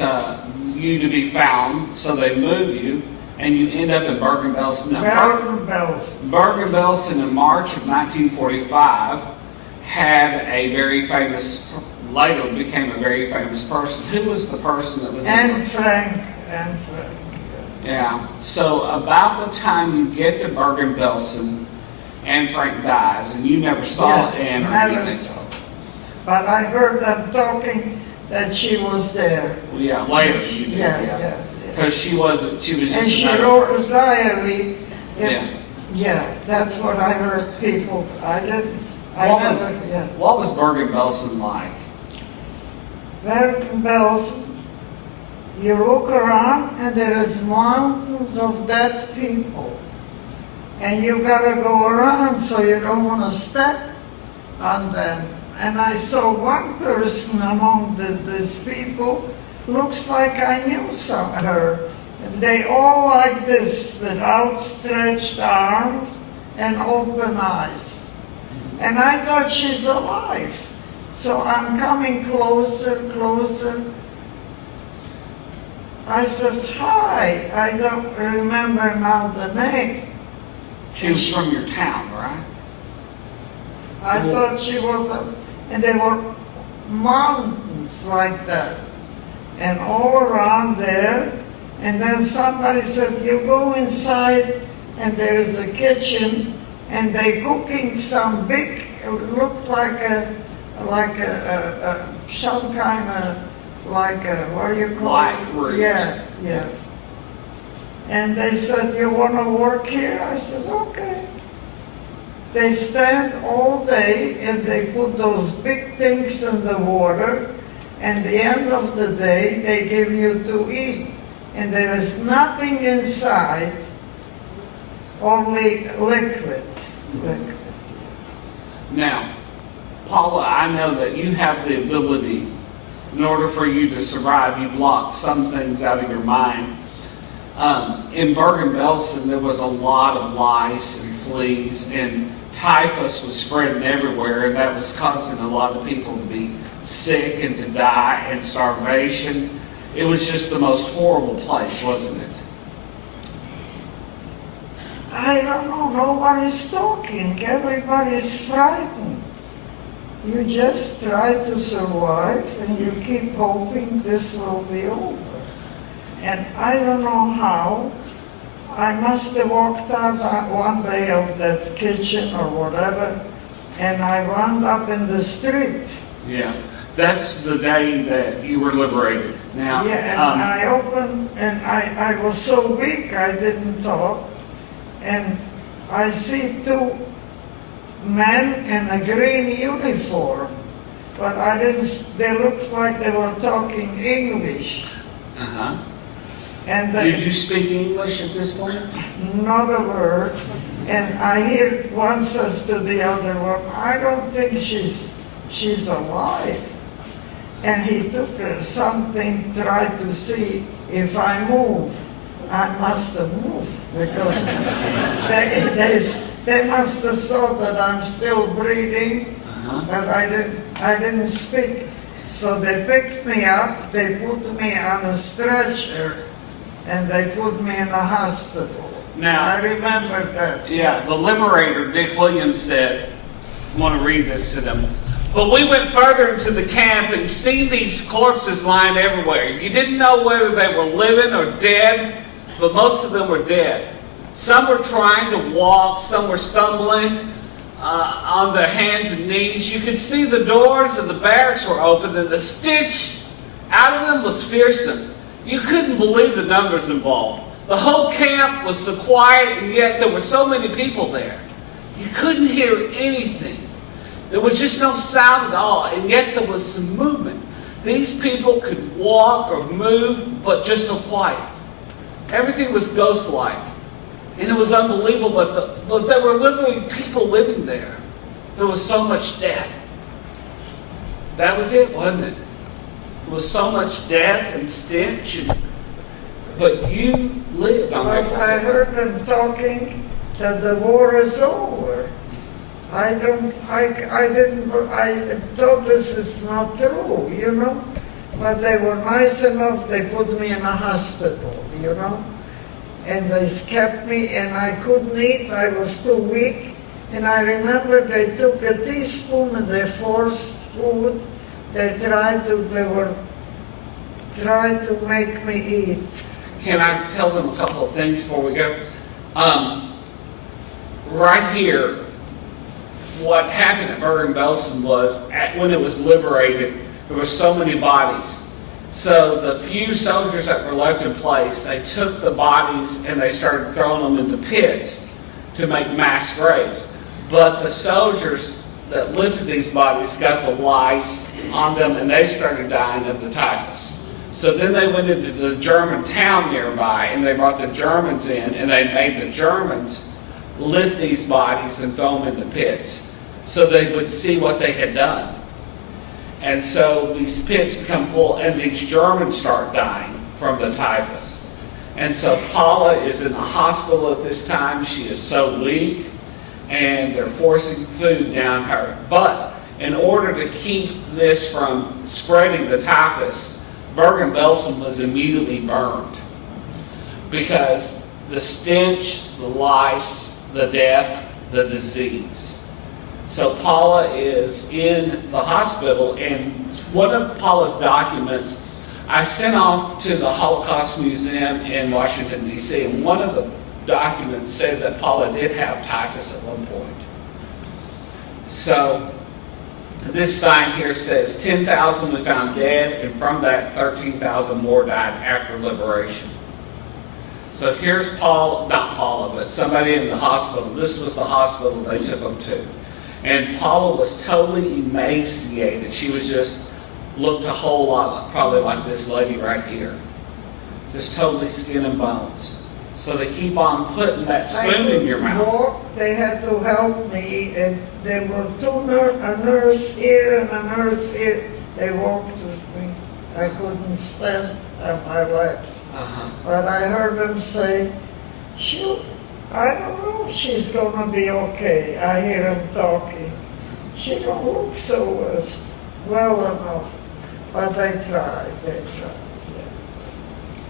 you to be found, so they move you, and you end up in Bergen-Belsen. Now, Bergen-Belsen. Bergen-Belsen in March of 1945 had a very famous, later became a very famous person. Who was the person that was Anne Frank. Yeah, so about the time you get to Bergen-Belsen, Anne Frank dies, and you never saw Anne or never anything. saw. But I heard them talking that she was there. Well, yeah, later you did, Yeah. Because she was just And she another wrote a person. diary. Yeah. Yeah, that's what I heard people. I didn't. What was Bergen-Belsen like? Bergen-Belsen. You look around and there is mountains of dead people. And you gotta go around so you don't want to step on them. And I saw one person among these people, looks like I knew her. They all like this, with outstretched arms and open eyes. And I thought she's alive. So I'm coming closer. I said, hi, I don't remember now the name. She was from your town, right? I thought she was, and there were mountains like that, and all around there. And then somebody said, you go inside, and there is a kitchen, and they cooking some big, it looked like some kind of, what do you call White it? roots. Yeah. And they said, you want to work here? I said, okay. They stand all day and they put those big things in the water, and the end of the day they give you to eat. And there is nothing inside, only liquid. Now, Paula, I know that you have the ability, in order for you to survive, you blocked some things out of your mind. In Bergen-Belsen, there was a lot of lice and fleas, and typhus was spreading everywhere, and that was causing a lot of people to be sick and to die, and starvation. It was just the most horrible place, wasn't it? I don't know, nobody's talking, everybody's frightened. You just try to survive and you keep hoping this will be over. And I don't know how. I must have walked out one day of that kitchen or whatever, and I wound up in the street. Yeah, that's the day that you were liberated. Now, Yeah, and I opened, and I was so weak I didn't talk, and I see two men in a green uniform, but they looked like they were talking English. uh-huh. And Did you speak English at this point? not a word. And I hear one says to the other one, I don't think she's alive. And he took something, tried to see if I move. I must have moved because they must have thought that I'm still breathing, but I didn't speak. So they picked me up, they put me on a stretcher, and they put me in a hospital. Now, I remember that. Yeah, the liberator, Dick Williams, said, I want to read this to them. But we went further into the camp and seen these corpses lying everywhere. You didn't know whether they were living or dead, but most of them were dead. Some were trying to walk, some were stumbling on their hands and knees. You could see the doors of the barracks were open, and the stench out of them was fearsome. You couldn't believe the numbers involved. The whole camp was so quiet, and yet there were so many people there. You couldn't hear anything. There was just no sound at all, and yet there was some movement. These people could walk or move, but just so quiet. Everything was ghost-like, and it was unbelievable, but there were literally people living there. There was so much death. That was it, wasn't it? There was so much death and stench, but you lived on But I heard them talking that the war is over. I thought this is not true, you know. But they were nice enough, they put me in a hospital, you know. and they kept me, and I couldn't eat. I was too weak. And I remember they took a teaspoon and they forced food. They were trying to make me eat. Can I tell them a couple of things before we go? Right here, what happened at Bergen-Belsen was, when it was liberated, there were so many bodies. So the few soldiers that were left in place, they took the bodies and they started throwing them into pits to make mass graves. But the soldiers that lifted these bodies got the lice on them and they started dying of the typhus. So then they went into the German town nearby and they brought the Germans in and they made the Germans lift these bodies and throw them in the pits so they would see what they had done. And so these pits become full and these Germans start dying from the typhus. And so Paula is in the hospital at this time. She is so weak and they're forcing food down her. But in order to keep this from spreading the typhus, Bergen-Belsen was immediately burned because the stench, the lice, the death, the disease. So Paula is in the hospital, and one of Paula's documents I sent off to the Holocaust Museum in Washington, D.C., and one of the documents said that Paula did have typhus at one point. So this sign here says 10,000 we found dead, and from that 13,000 more died after liberation. So here's Paula, not Paula, but somebody in the hospital. This was the hospital they took them to. And Paula was totally emaciated. She was just, looked a whole lot, probably like this lady right here. Just totally skin and bones. So they keep on putting that spoon in your mouth. They had to help me, and there were a nurse here and a nurse here. They walked with me. I couldn't stand on my legs. But I heard them say, I don't know if she's going to be okay. I hear them talking. She don't look so well enough. But they tried. Yeah.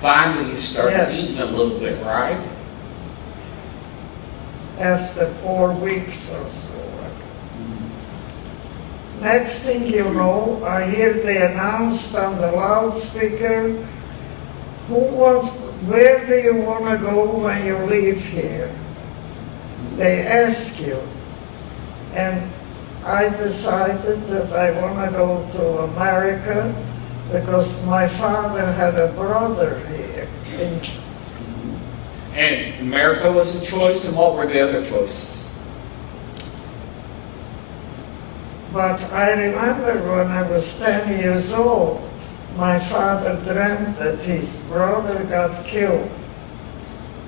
Finally, you started eating a little bit, right? After 4 weeks or so. Next thing you know, I hear they announced on the loudspeaker, where do you want to go when you leave here? They ask you. And I decided that I want to go to America because my father had a brother here. And America was a choice, and what were the other choices? But I remember when I was 10 years old, my father dreamt that his brother got killed.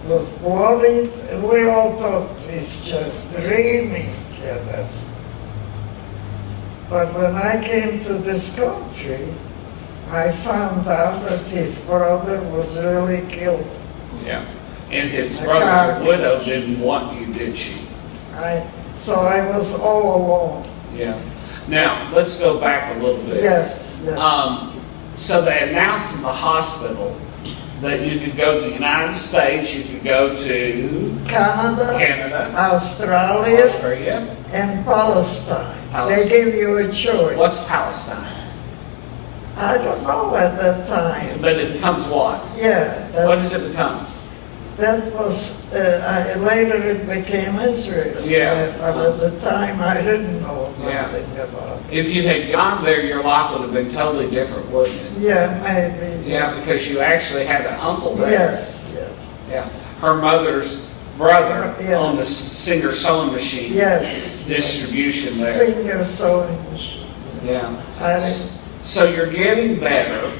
He was worried, and we all thought he's just dreaming. Yeah, But when I came to this country, I found out that his brother was really killed. Yeah. And his brother's widow didn't want you, did she? So I was all alone. Yeah. Now, let's go back a little bit. Yes. So they announced in the hospital that you could go to the United States, you could go to Canada, Australia, and Palestine. They give you a choice. What's Palestine? I don't know at that time. But it becomes what? Yeah. What does it become? That was, later it became Israel. Yeah. But at the time I didn't know nothing about it. If you had gone there, your life would have been totally different, wouldn't it? Yeah, maybe. Yeah, because you actually had an uncle there. Yes. Yeah. Her mother's brother owned a Singer sewing machine. Yes. Distribution there. Singer sewing machine. Yeah. So you're getting better.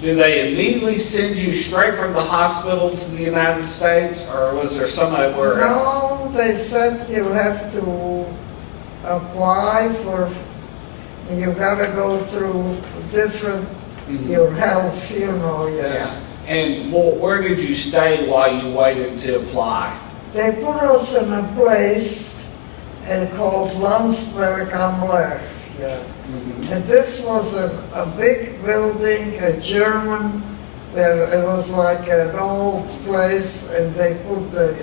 Do they immediately send you straight from the hospital to the United States, or was there somewhere else? No, they said you have to apply for, you gotta go through different, your health, Yeah. And where did you stay while you waited to apply? They put us in a place called Landsberg am Lech. Yeah. And this was a big building, a German where it was like an old place, and they put the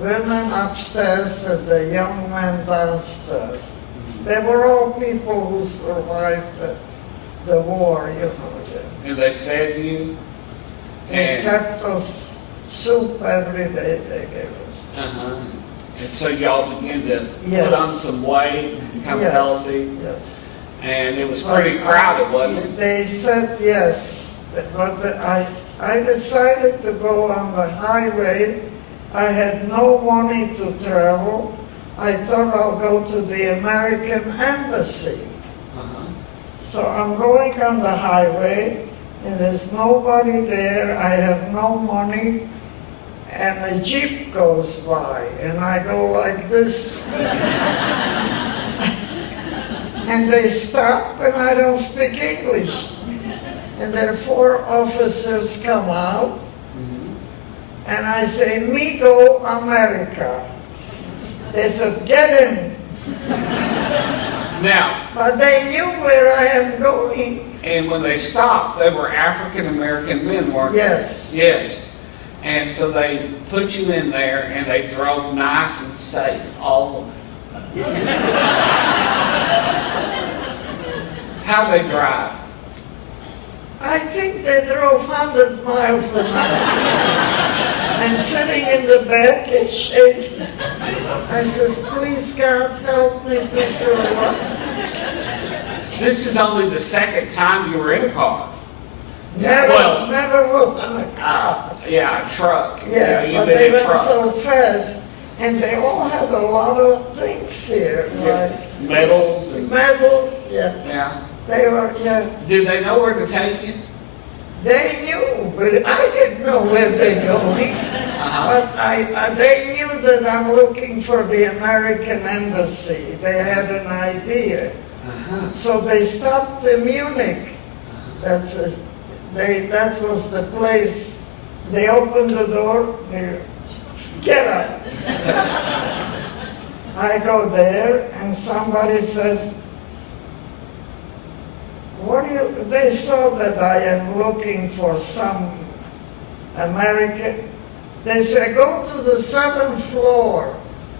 women upstairs and the young men downstairs. They were all people who survived the war, you know. And they fed you? They kept us soup every day they gave us. Uh-huh. And so y'all began to Yes. put on some weight and become Yes, healthy? yes. And it was pretty crowded, wasn't it? They said yes, but I decided to go on the highway. I had no money to travel. I thought I'll go to the American Embassy. Uh-huh. So I'm going on the highway, and there's nobody there. I have no money, and a Jeep goes by, and I go like this. And they stop, and I don't speak English. And there are 4 officers come out, and I say, "Me go America." They said, "Get him." Now, But they knew where I am going. and when they stopped, they were African-American men, weren't they? Yes. Yes. And so they put you in there, and they drove nice and safe, all of them. How'd they drive? I think they drove 100 miles an hour. I'm sitting in the back and shaking. I says, "Please, God, help me to throw up." This is only the second time you were in a car. Never was in a car. Yeah, a truck. Yeah, you've but been they in a went truck. so fast, and they all had a lot of things here, like Medals and medals. Yeah, yeah. they were. Yeah, Did they know where to take you? they knew, but I didn't know where they're going. Uh-huh. But they knew that I'm looking for the American Embassy. They had an idea. Uh-huh. So they stopped in Munich. That was the place. They opened the door. They, "Get up." I go there, and somebody says, "What do you?" They saw that I am looking for some American. They say, "Go to the 7th floor."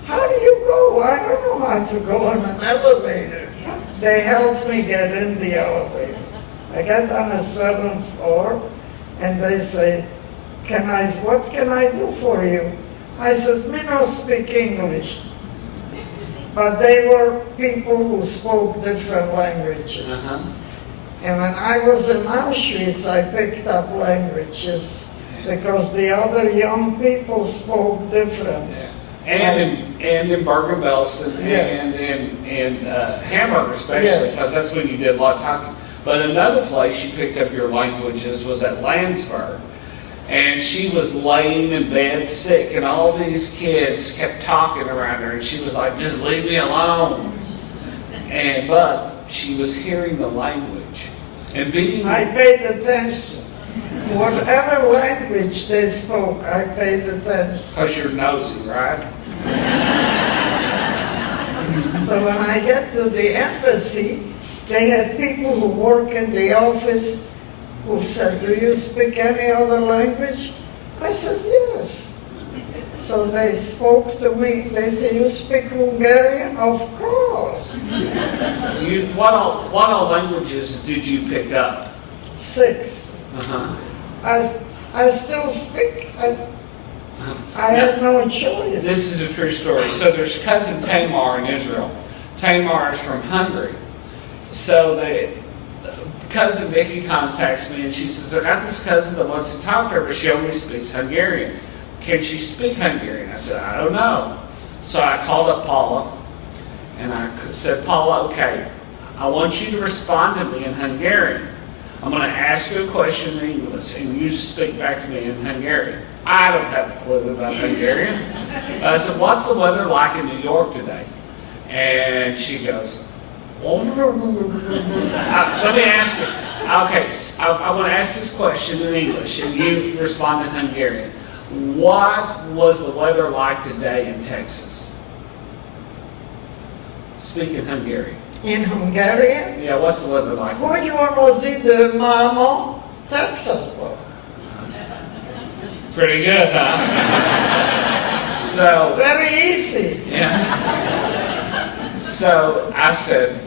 How do you go? I don't know how to go on an elevator. They helped me get in the elevator. I got on the 7th floor, and they say, what can I do for you?" I said, "Me not speak English." But they were people who spoke different languages. Uh-huh. And when I was in Auschwitz, I picked up languages because the other young people spoke different. Yeah. And in Bergen-Belsen Yes. and in Hamburg especially, Yes. because that's when you did a lot of talking. But another place you picked up your languages was at Landsberg. And she was laying in bed sick, and all these kids kept talking around her, and she was like, "Just leave me alone." But she was hearing the language. And being I paid attention. Whatever language they spoke, I paid attention. because you're nosy, right? So when I get to the embassy, they had people who work in the office who said, "Do you speak any other language?" I said, "Yes." So they spoke to me. They said, "You speak Hungarian?" "Of course." What all languages did you pick up? 6. Uh-huh. I still speak. I had no choice. This is a true story. So there's cousin Tamar in Israel. Tamar is from Hungary. So cousin Vicky contacts me, and she says, "I got this cousin that wants to talk to her, but she only speaks Hungarian. Can she speak Hungarian?" I said, "I don't know." So I called up Paula, and I said, "Paula, okay, I want you to respond to me in Hungarian. I'm going to ask you a question in English, and you speak back to me in Hungarian." I don't have a clue about Hungarian. I said, "What's the weather like in New York today?" And she goes, let me ask you. Okay, I want to ask this question in English, and you respond in Hungarian. What was the weather like today in Texas? Speak in Hungarian. In Hungarian? Yeah, what's the weather like? Hogy van az idő, máma? That's all. Pretty good, huh? So, Very easy. yeah. So I said,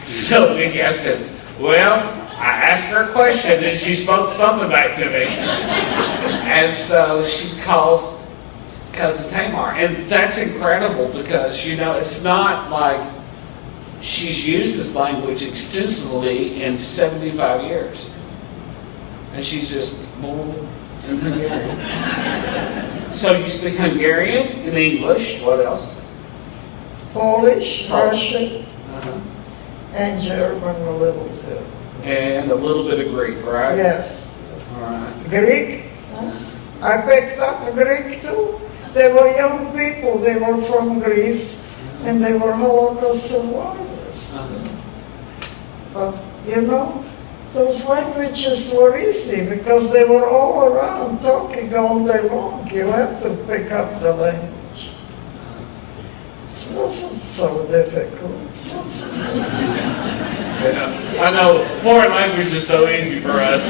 so Nikki, I said, well, I asked her a question and she spoke something back to me. And so she calls Cousin Tamar. And that's incredible because, you know, it's not like she's used this language extensively in 75 years. And she's just in Hungarian. So you speak Hungarian and English. What else? Polish, Russian, Uh-huh. and German a little too. And a little bit of Greek, right? Yes. All right. Greek. I picked up Greek too. They were young people. They were from Greece, and they were Holocaust survivors. Uh-huh. But, you know, those languages were easy because they were all around talking all day long. You had to pick up the language. It wasn't so difficult. Yeah. I know foreign language is so easy for us.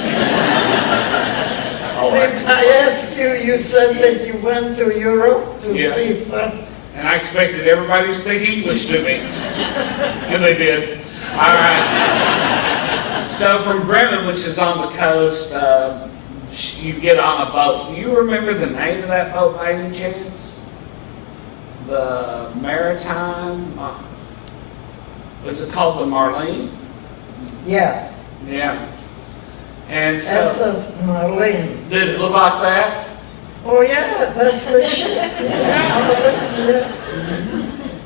All right. I asked you, you said that you went to Europe to Yeah. see some. And I expected everybody to speak English to me. And they did. All right. So from Bremen, which is on the coast, you get on a boat. Do you remember the name of that boat by any chance? The Maritime, was it called the Marlene? Yes. Yeah. And That's so, a Marlene. did it look like that? Oh yeah, that's the ship. Yeah.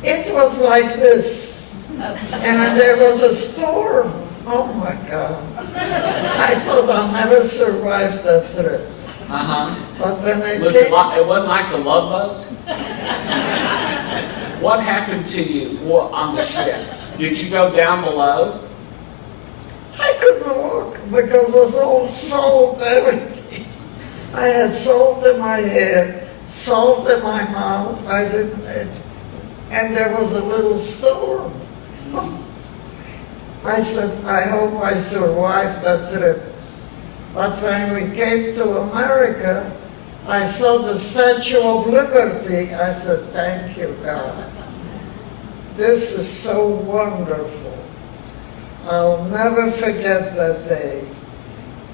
It was like this. And when there was a storm, oh my God. I thought I'll never survive that trip. Uh-huh. But when I Was came, it wasn't like the Love Boat? What happened to you on the ship? Did you go down below? I couldn't walk because it was all salt, everything. I had salt in my hair, salt in my mouth. And there was a little storm. I said, I hope I survived that trip. But when we came to America, I saw the Statue of Liberty. I said, thank you, God. This is so wonderful. I'll never forget that day.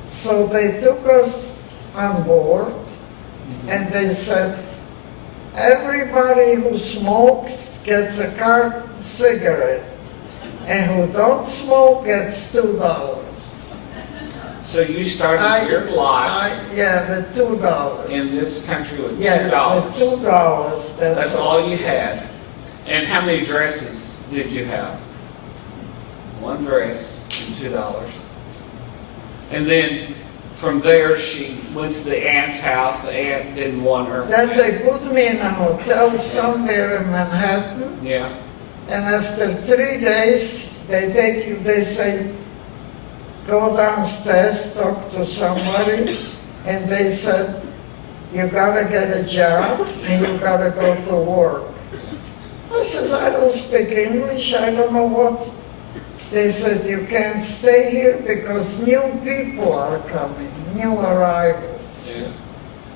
So they took us on board, and they said, everybody who smokes gets a carton cigarette, and who don't smoke gets $2. So you started your life Yeah, with $2. in this country with $2. Yeah, with $2. That's all you had. And how many dresses did you have? One dress and $2. And then from there she went to the aunt's house. The aunt didn't want her. Then they put me in a hotel somewhere in Manhattan, Yeah. and after 3 days, they take you, they say, go downstairs, talk to somebody, and they said, you gotta get a job, and you gotta go to work. I says, I don't speak English, I don't know what. They said, you can't stay here because new people are coming, new arrivals. Yeah.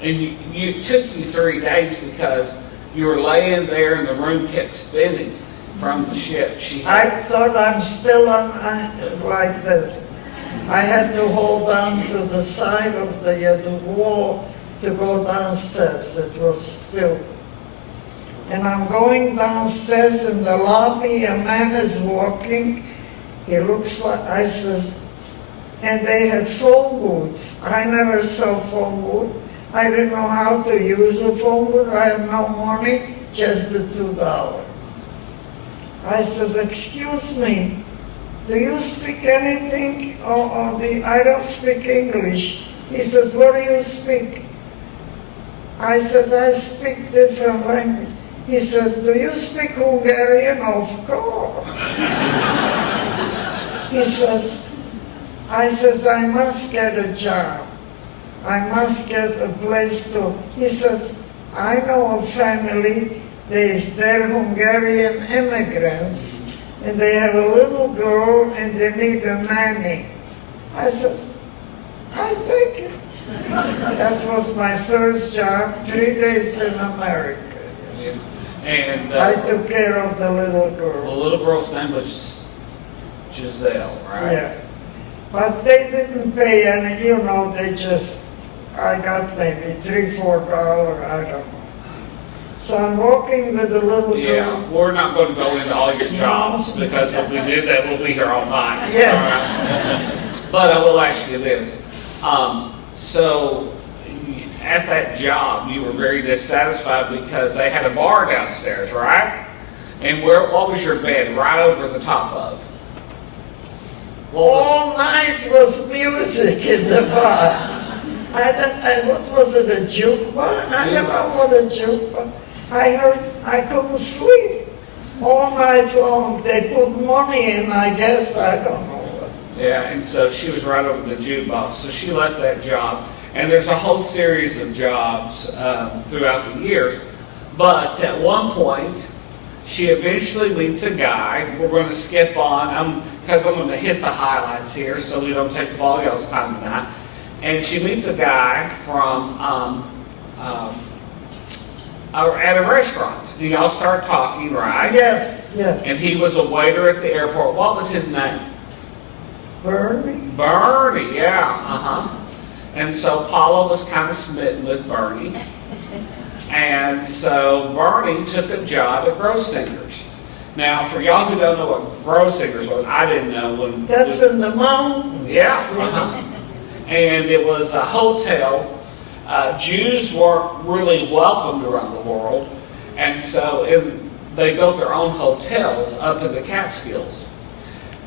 And it took you 3 days because you were laying there and the room kept spinning from the ship. I thought I'm still on like this. I had to hold on to the side of the wall to go downstairs. It was still. And I'm going downstairs in the lobby, a man is walking. He looks like, I says, and they had phone booths. I never saw phone booth. I didn't know how to use a phone booth. I have no money, just the $2. I says, excuse me, do you speak anything? I don't speak English. He says, what do you speak? I says, I speak different language. He says, do you speak Hungarian? Of course. He says, I says, I must get a job. I must get a place to. He says, I know a family, they're Hungarian immigrants, and they have a little girl and they need a nanny. I says, I take it. That was my first job, 3 days in America. Yeah. And I took care of the little the girl. little girl's name was Giselle, right? Yeah. But they didn't pay any, you know, they just, I got maybe $3-4, I don't know. So I'm walking with the little Yeah, girl. we're not going to go into all your jobs because if we did that, we'll be here all night. Yes. All right? But I will ask you this. So at that job, you were very dissatisfied because they had a bar downstairs, right? And what was your bed right over the top of? What was, All night was music in the bar. What was it, a jukebox? I don't know what a jukebox. I couldn't sleep all night long. They put money in, I guess, I don't know what. yeah, and so she was right over the jukebox. So she left that job. And there's a whole series of jobs throughout the years. But at one point, she eventually meets a guy. We're going to skip on because I'm going to hit the highlights here so we don't take up all y'all's time tonight. And she meets a guy from at a restaurant. And y'all start talking, right? Yes, yes. And he was a waiter at the airport. What was his name? Bernie? Bernie, yeah. Uh-huh. And so Paula was kind of smitten with Bernie. And so Bernie took a job at Grossinger's. Now, for y'all who don't know what Grossinger's was, I didn't know when. That's in the mountains. Yeah. Uh-huh. And it was a hotel. Jews weren't really welcomed around the world. And so they built their own hotels up in the Catskills.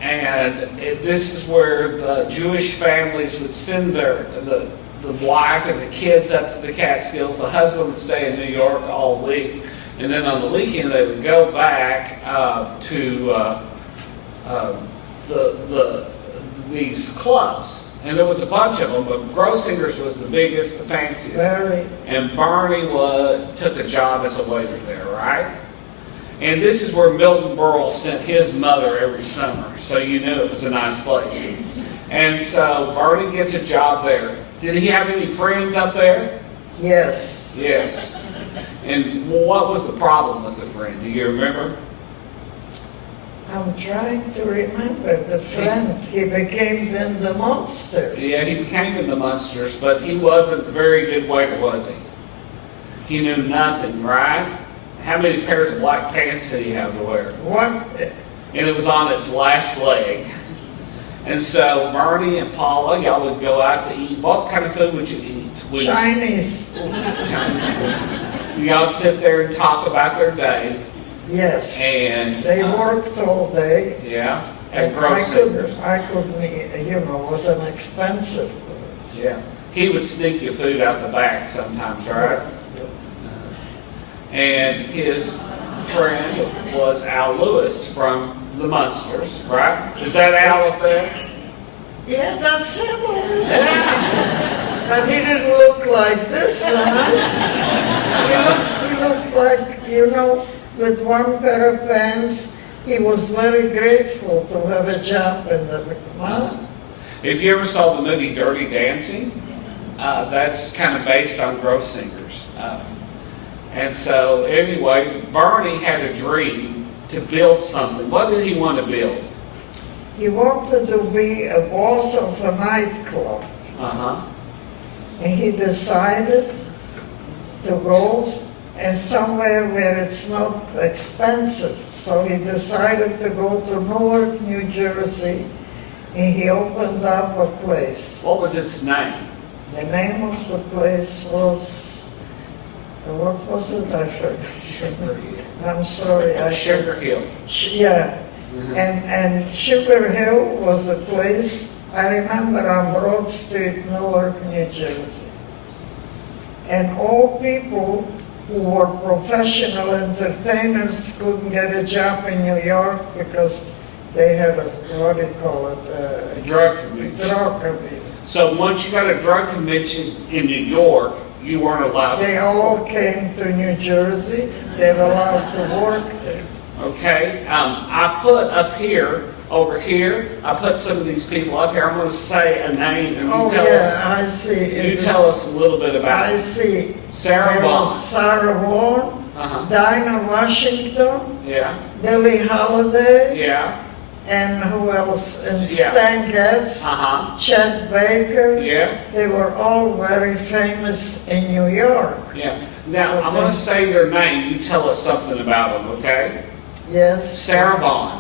And this is where the Jewish families would send the wife and the kids up to the Catskills. The husband would stay in New York all week. And then on the weekend, they would go back to these clubs. And there was a bunch of them, but Grossinger's was the biggest, the fanciest. Very. And Barney took a job as a waiter there, right? And this is where Milton Berle sent his mother every summer, so you knew it was a nice place. And so Barney gets a job there. Did he have any friends up there? Yes. Yes. And what was the problem with the friend? Do you remember? I'm trying to remember the friend. He became then the monster. Yeah, he became in the Munsters, but he wasn't a very good waiter, was he? He knew nothing, right? How many pairs of black pants did he have to wear? One, And it was on its last leg. And so Bernie and Paula, y'all would go out to eat. What kind of food would you eat? Chinese. Chinese food. Y'all would sit there and talk about their day. Yes. And They worked all day. yeah, at And Grossinger's. I couldn't, it was an expensive. Yeah, he would sneak you food out the back sometimes, right? Yes, yes. And his friend was Al Lewis from the Munsters, right? Is that Al up there? Yeah, that's him. Yeah. But he didn't look like this nice. He looked like, with one pair of pants. He was very grateful to have a job in the mountain. If you ever saw the movie Dirty Dancing, that's kind of based on Grossinger's. And so anyway, Barney had a dream to build something. What did he want to build? He wanted to be a boss of a nightclub. Uh-huh. And he decided to go and somewhere where it's not expensive. So he decided to go to Newark, New Jersey, and he opened up a place. What was its name? The name of the place was, what was it? I forgot. Sugar Hill. I'm sorry. Sugar Hill. Yeah. Mhm. And Sugar Hill was a place, I remember, on Broad Street, Newark, New Jersey. And all people who were professional entertainers couldn't get a job in New York because they had a, what do you call it? Drug conviction. Drug conviction. So once you got a drug conviction in New York, you weren't allowed They all came to New Jersey. They were allowed to work there. Okay, I put up here Over here, I put some of these people up here. I'm going to say a name, and Oh, you tell yeah, I see. us. You tell us a little bit about I it. see. Sarah There Vaughan. was Sarah Vaughan, Uh-huh. Dinah Washington, Yeah. Billie Holiday, Yeah. and who else? And Yeah. Stan Getz, Uh-huh. Chet Baker. Yeah. They were all very famous in New York. Yeah. Now, I'm going to say their name. You tell us something about them, okay? Yes. Sarah Vaughan.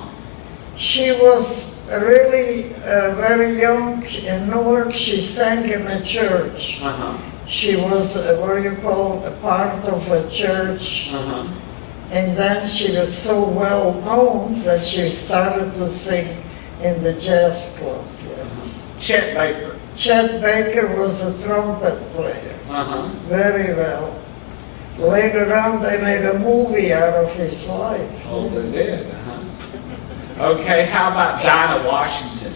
She was really very young in Newark. She sang in a church. Uh-huh. She was, what do you call, a part of a church. Uh-huh. And then she was so well known that she started to sing in the jazz club. Yes. Chet Baker. Chet Baker was a trumpet player, Uh-huh. very well. Later on, they made a movie out of his life. Oh, they did. Uh-huh. Okay, how about Dinah Washington?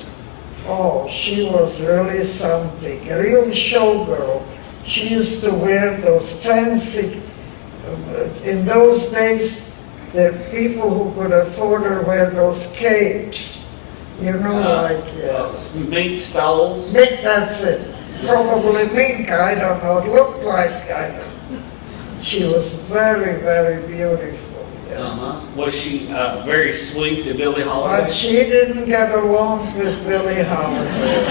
Oh, she was really something, a real showgirl. She used to wear those fancy, in those days, the people who could afford her wear those capes. You know, Mink stoles. mink, that's it. Probably mink, I don't know. It looked like, I don't know. She was very, very beautiful. Yeah. Uh-huh. Was she very sweet to Billie Holiday? But she didn't get along with Billie Holiday.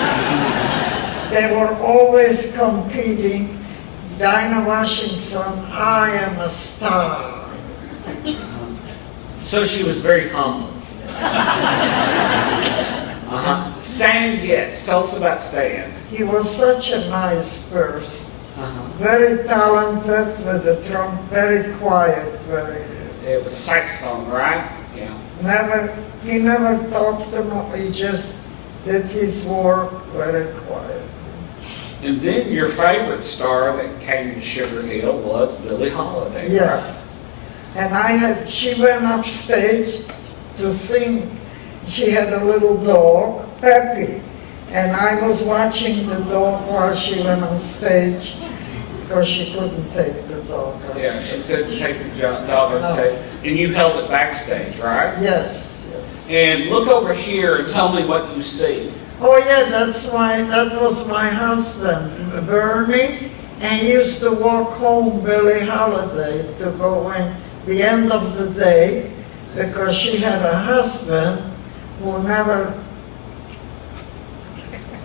They were always competing. Dinah Washington, I am a star. So she was very humble. Uh-huh. Stan Getz. Tell us about Stan. He was such a nice person. Uh-huh. Very talented with the trump, very quiet, very... It was saxophone, right? Yeah. He never talked to me, he just did his work very quiet. And then your favorite star that came to Sugar Hill was Billie Holiday. Yes. And she went upstage to sing. She had a little dog, Peppy. And I was watching the dog while she went on stage because she couldn't take the dog on Yeah, she stage. couldn't take the dog on stage. And you held it backstage, right? Yes, yes. And look over here and tell me what you see. Oh yeah, that was my husband, Bernie, and he used to walk home Billie Holiday to go in the end of the day because she had a husband who never,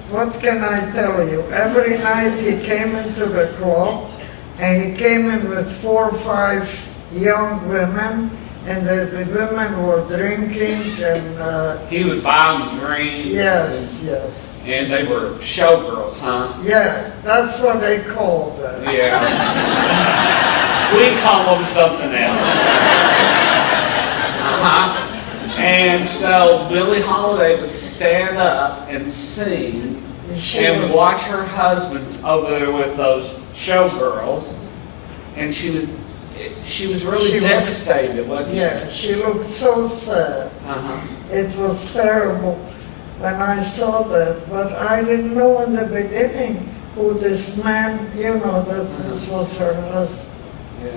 what can I tell you? Every night he came into the club and he came in with 4 or 5 young women, and the women were drinking and... He would buy them drinks. yes, yes. And they were showgirls, huh? Yeah, that's what they call them. Yeah. We call them something else. Uh-huh. And so Billie Holiday would stand up and sing and watch her husband's over there with those showgirls, and she was really devastated, wasn't she? Yeah, she looked so sad. Uh-huh. It was terrible when I saw that, but I didn't know in the beginning who this man, that this was her husband. Yeah.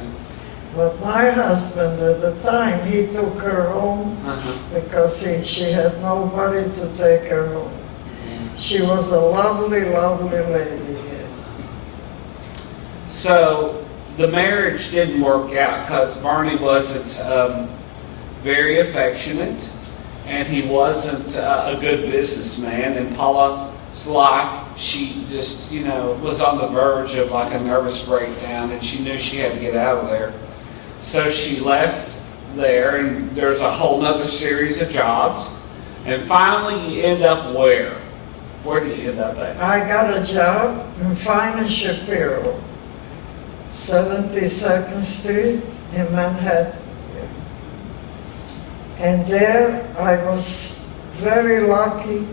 But my husband at the time, he took her home Uh-huh. because she had nobody to take her home. She was a lovely, lovely lady. So the marriage didn't work out because Barney wasn't very affectionate, and he wasn't a good businessman. And Paula's life, she just, was on the verge of like a nervous breakdown, and she knew she had to get out of there. So she left there, and there's a whole nother series of jobs. And finally, you end up where? Where do you end up at? I got a job in Fine & Shapiro, 72nd Street in Manhattan. And there I was very lucky.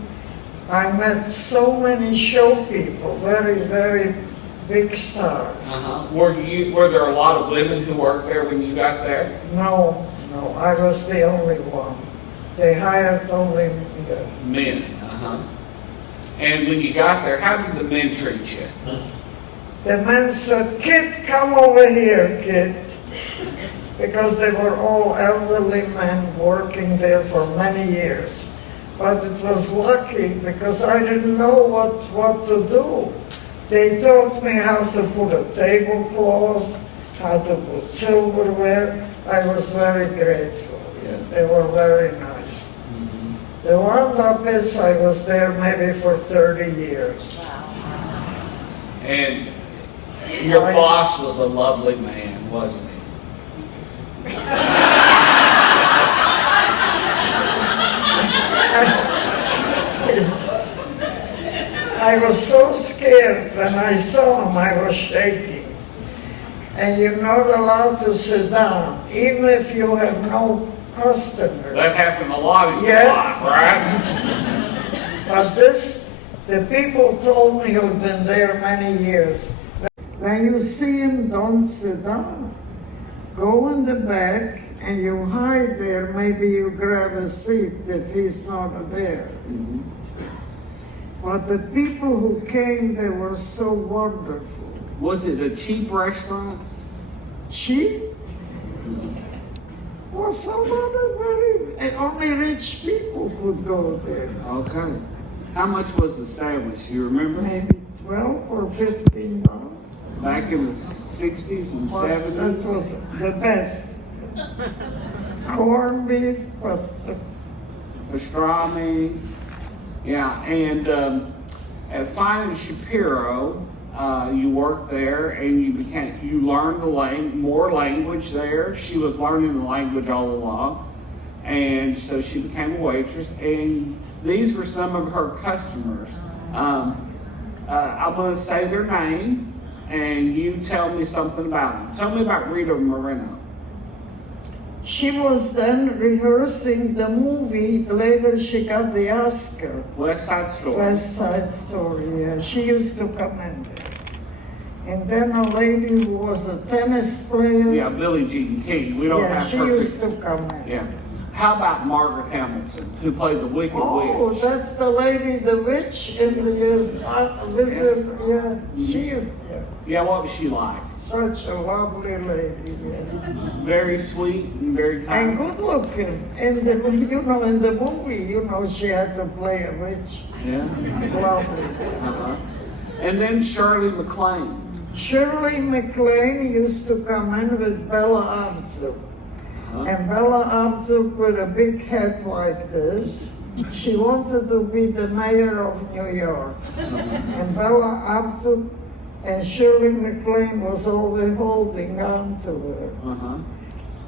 I met so many show people, very, very big stars. Uh-huh. Were there a lot of women who worked there when you got there? No, I was the only one. They hired only me. Men. Uh-huh. And when you got there, how did the men treat you? The men said, "Kid, come over here, kid." Because they were all elderly men working there for many years. but it was lucky because I didn't know what to do. They taught me how to put a tablecloth, how to put silverware. I was very grateful. Yeah. They were very nice. The wound-up is I was there maybe for 30 years. And your boss was a lovely man, wasn't he? I was so scared when I saw him, I was shaking. And you're not allowed to sit down, even if you have no customers. That happened a lot in your Yeah. life, right? But the people told me who've been there many years, when you see him, don't sit down. Go in the back and you hide there, maybe you grab a seat if he's not there. But the people who came, they were so wonderful. Was it a cheap restaurant? Cheap? Well, some very, only rich people could go there. Okay. How much was the sandwich? You remember? Maybe $12 or $15. Back in the 60s and 70s? That was the best. Corned beef was pastrami. Yeah, and at Fine and Shapiro, you worked there, and you learned more language there. She was learning the language all along, and so she became a waitress. And these were some of her customers. I'm going to say their name, and you tell me something about them. Tell me about Rita Moreno. She was then rehearsing the movie. Later she got the Oscar. West Side Story. West Side Story, yeah. She used to come in there. And then a lady who was a tennis player. Yeah, Billie Jean King. We don't have she her. used to come in. Yeah. How about Margaret Hamilton, who played the Wicked Witch? That's the lady, the witch in the visit. Yeah, she used to. Yeah, what was she like? Such a lovely lady. Yeah. Very sweet and very kind. And good looking. In the in the movie, she had to play a witch. Yeah. Lovely. Uh-huh. And then Shirley MacLaine. Shirley MacLaine used to come in with Bella Abzug. And Bella Abzug with a big hat like this. She wanted to be the mayor of New York. And Bella Abzug and Shirley MacLaine was always holding on to her.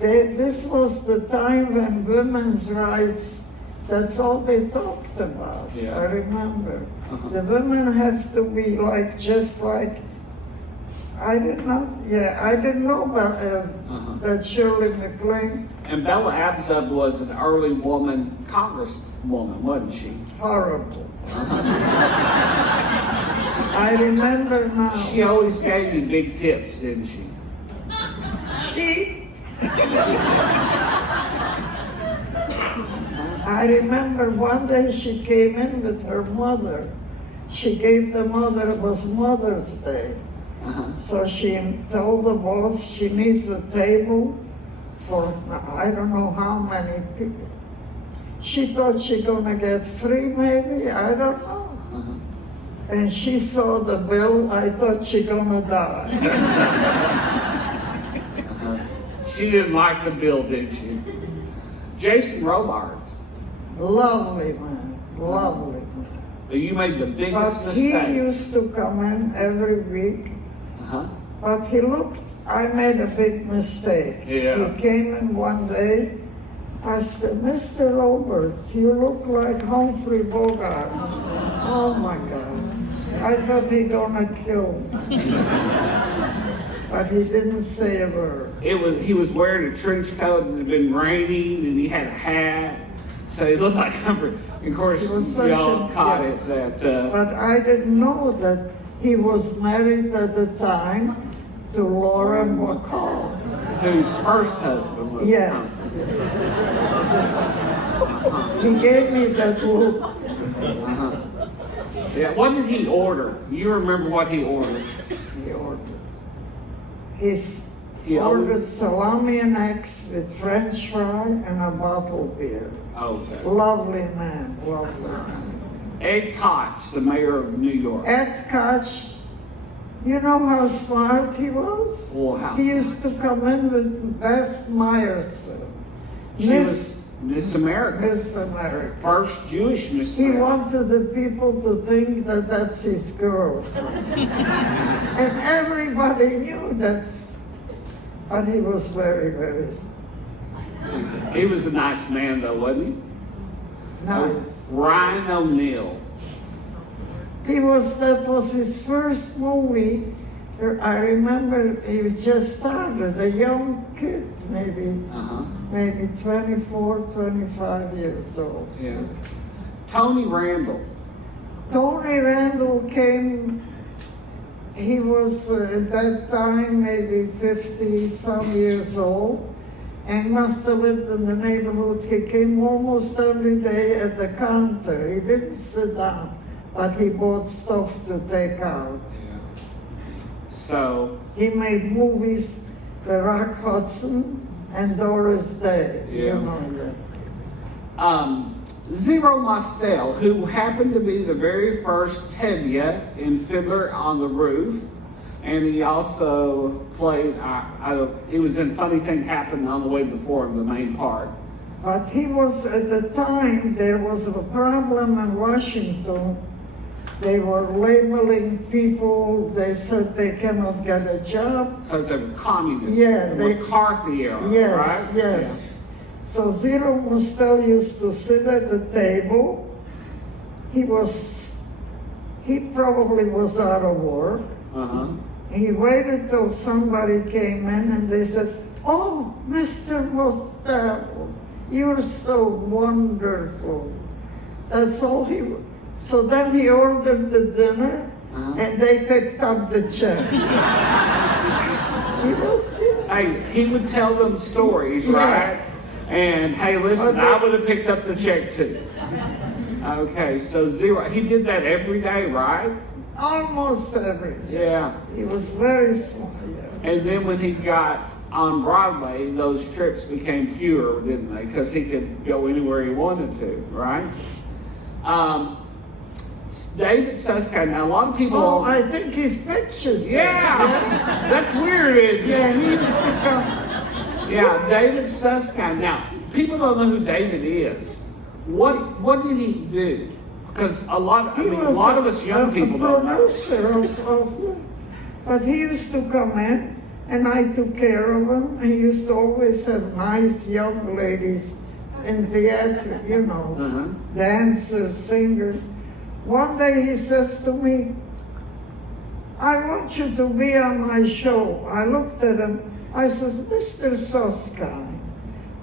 This was the time when women's rights, that's all they talked about. Yeah. I remember. The women have to be just like, I didn't know about that Shirley MacLaine. And Bella Abzug was an early woman congresswoman, wasn't she? Horrible. I remember now. She always gave you big tips, didn't she? I remember one day she came in with her mother. She gave the mother, it was Mother's Day. So she told the boss she needs a table for I don't know how many people. She thought she gonna get free maybe, I don't know. And she saw the bill, I thought she gonna die. She didn't like the bill, did she? Jason Robards. Lovely man, lovely man. But you made the biggest mistake. He used to come in every week. But I made a big mistake. Yeah. He came in one day. I said, Mr. Roberts, you look like Humphrey Bogart. Oh my God. I thought he gonna kill me. But he didn't say a word. He was wearing a trench coat and it had been raining and he had a hat. So he looked like Humphrey. Of course, we all caught it that... But I didn't know that he was married at the time to Laura McCall. Whose first husband was Yes. He gave me that look. Yeah, what did he order? You remember what he ordered? He ordered. He ordered always. salami and eggs with French fry and a bottle of beer. Okay. Lovely man, lovely man. Ed Koch, the mayor of New York. Ed Koch, you know how smart he was? Well, how He smart? used to come in with Bess Myers, She Miss was Miss America. Miss America. First Jewish Miss He America. wanted the people to think that that's his girlfriend. And everybody knew that. But he was very, very He was a nice man, though, wasn't he? nice. Ryan O'Neal. That was his first movie. I remember he just started, a young kid, maybe Uh-huh. 24, 25 years old. Yeah. Tony Randall. Tony Randall came, he was at that time maybe 50 some years old and must have lived in the neighborhood. He came almost every day at the counter. He didn't sit down, but he bought stuff to take out. Yeah. So, He made movies with Rock Hudson and Doris Day. Yeah. You know that. Zero Mostel, who happened to be the very first Tevye in Fiddler on the Roof, and he also played, he was in Funny Thing Happened on the Way Before him, the main part. But he was, at the time, there was a problem in Washington. They were labeling people, they said they cannot get a job. Because they were communists. Yeah, the they- McCarthy era, Yes, right? yes. So Zero Mostel used to sit at the table. He probably was out of work. Yeah. Uh-huh. He waited till somebody came in and they said, "Oh, Mr. Mostel, you're so wonderful." That's all he. So then he ordered the dinner, and they picked up the check. He was. Hey, he would tell them stories, Yeah. right? And hey, listen, Okay. I would have picked up the check too. Okay, so Zero, he did that every day, right? Almost every day. Yeah. He was very smart. Yeah. And then when he got on Broadway, those trips became fewer, didn't they? Because he could go anywhere he wanted to, right? David Susskind. Now, a lot of people. Oh, I think his pictures. there. Yeah, that's weird, isn't it? Yeah, he used to come. Yeah, David Susskind. Now, people don't know who David is. What did he do? Because a lot of us young people don't know. Producer but he used to come in, and I took care of him. He used to always have nice young ladies in theater, you know, Uh-huh. dancers, singers. One day he says to me, "I want you to be on my show." I looked at him. I says, "Mr. Susskind,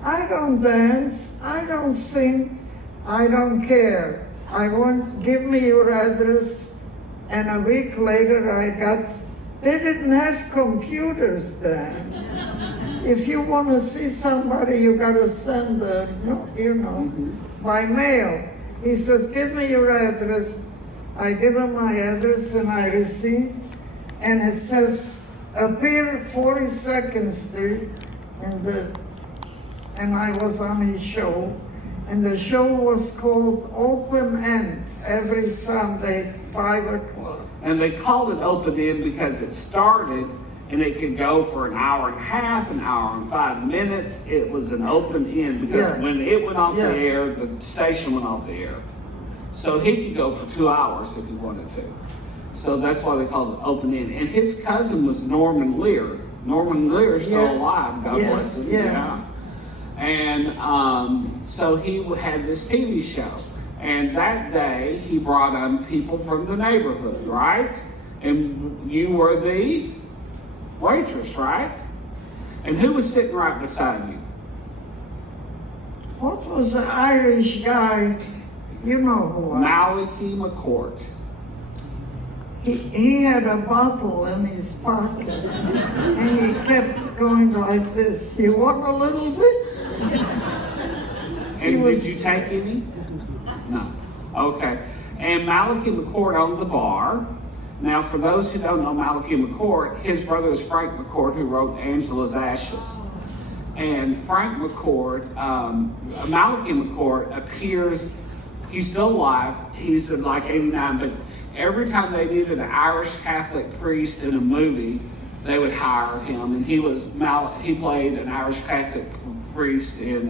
I don't dance, I don't sing, I don't care. Give me your address." And a week later they didn't have computers then. If you want to see somebody, you got to send by mail. He says, "Give me your address." I give him my address and I receive, and it says, "Appear 42nd Street," and I was on his show, and the show was called Open End every Sunday, 5 o'clock. And they called it open end because it started and it could go for an hour and a half, an hour and 5 minutes. It was an open end because Yeah. when it went off Yeah. the air, the station went off the air. So he could go for 2 hours if he wanted to. So that's why they called it open end. And his cousin was Norman Lear. Norman Lear is still Yeah. alive, God Yeah. bless him. Yeah. And so he had this TV show. And that day, he brought on people from the neighborhood, right? And you were the waitress, right? And who was sitting right beside you? What was the Irish guy? You know who Malachi McCourt. He had a bottle in his pocket, and he kept going like this. "You want a little bit?" And was- did you take any? No. Okay. And Malachi McCourt owned the bar. Now, for those who don't know Malachi McCourt, his brother is Frank McCourt, who wrote Angela's Ashes. And Frank McCourt, Malachi McCourt appears, he's still alive, he's like 89, but every time they needed an Irish Catholic priest in a movie, they would hire him. And he played an Irish Catholic priest in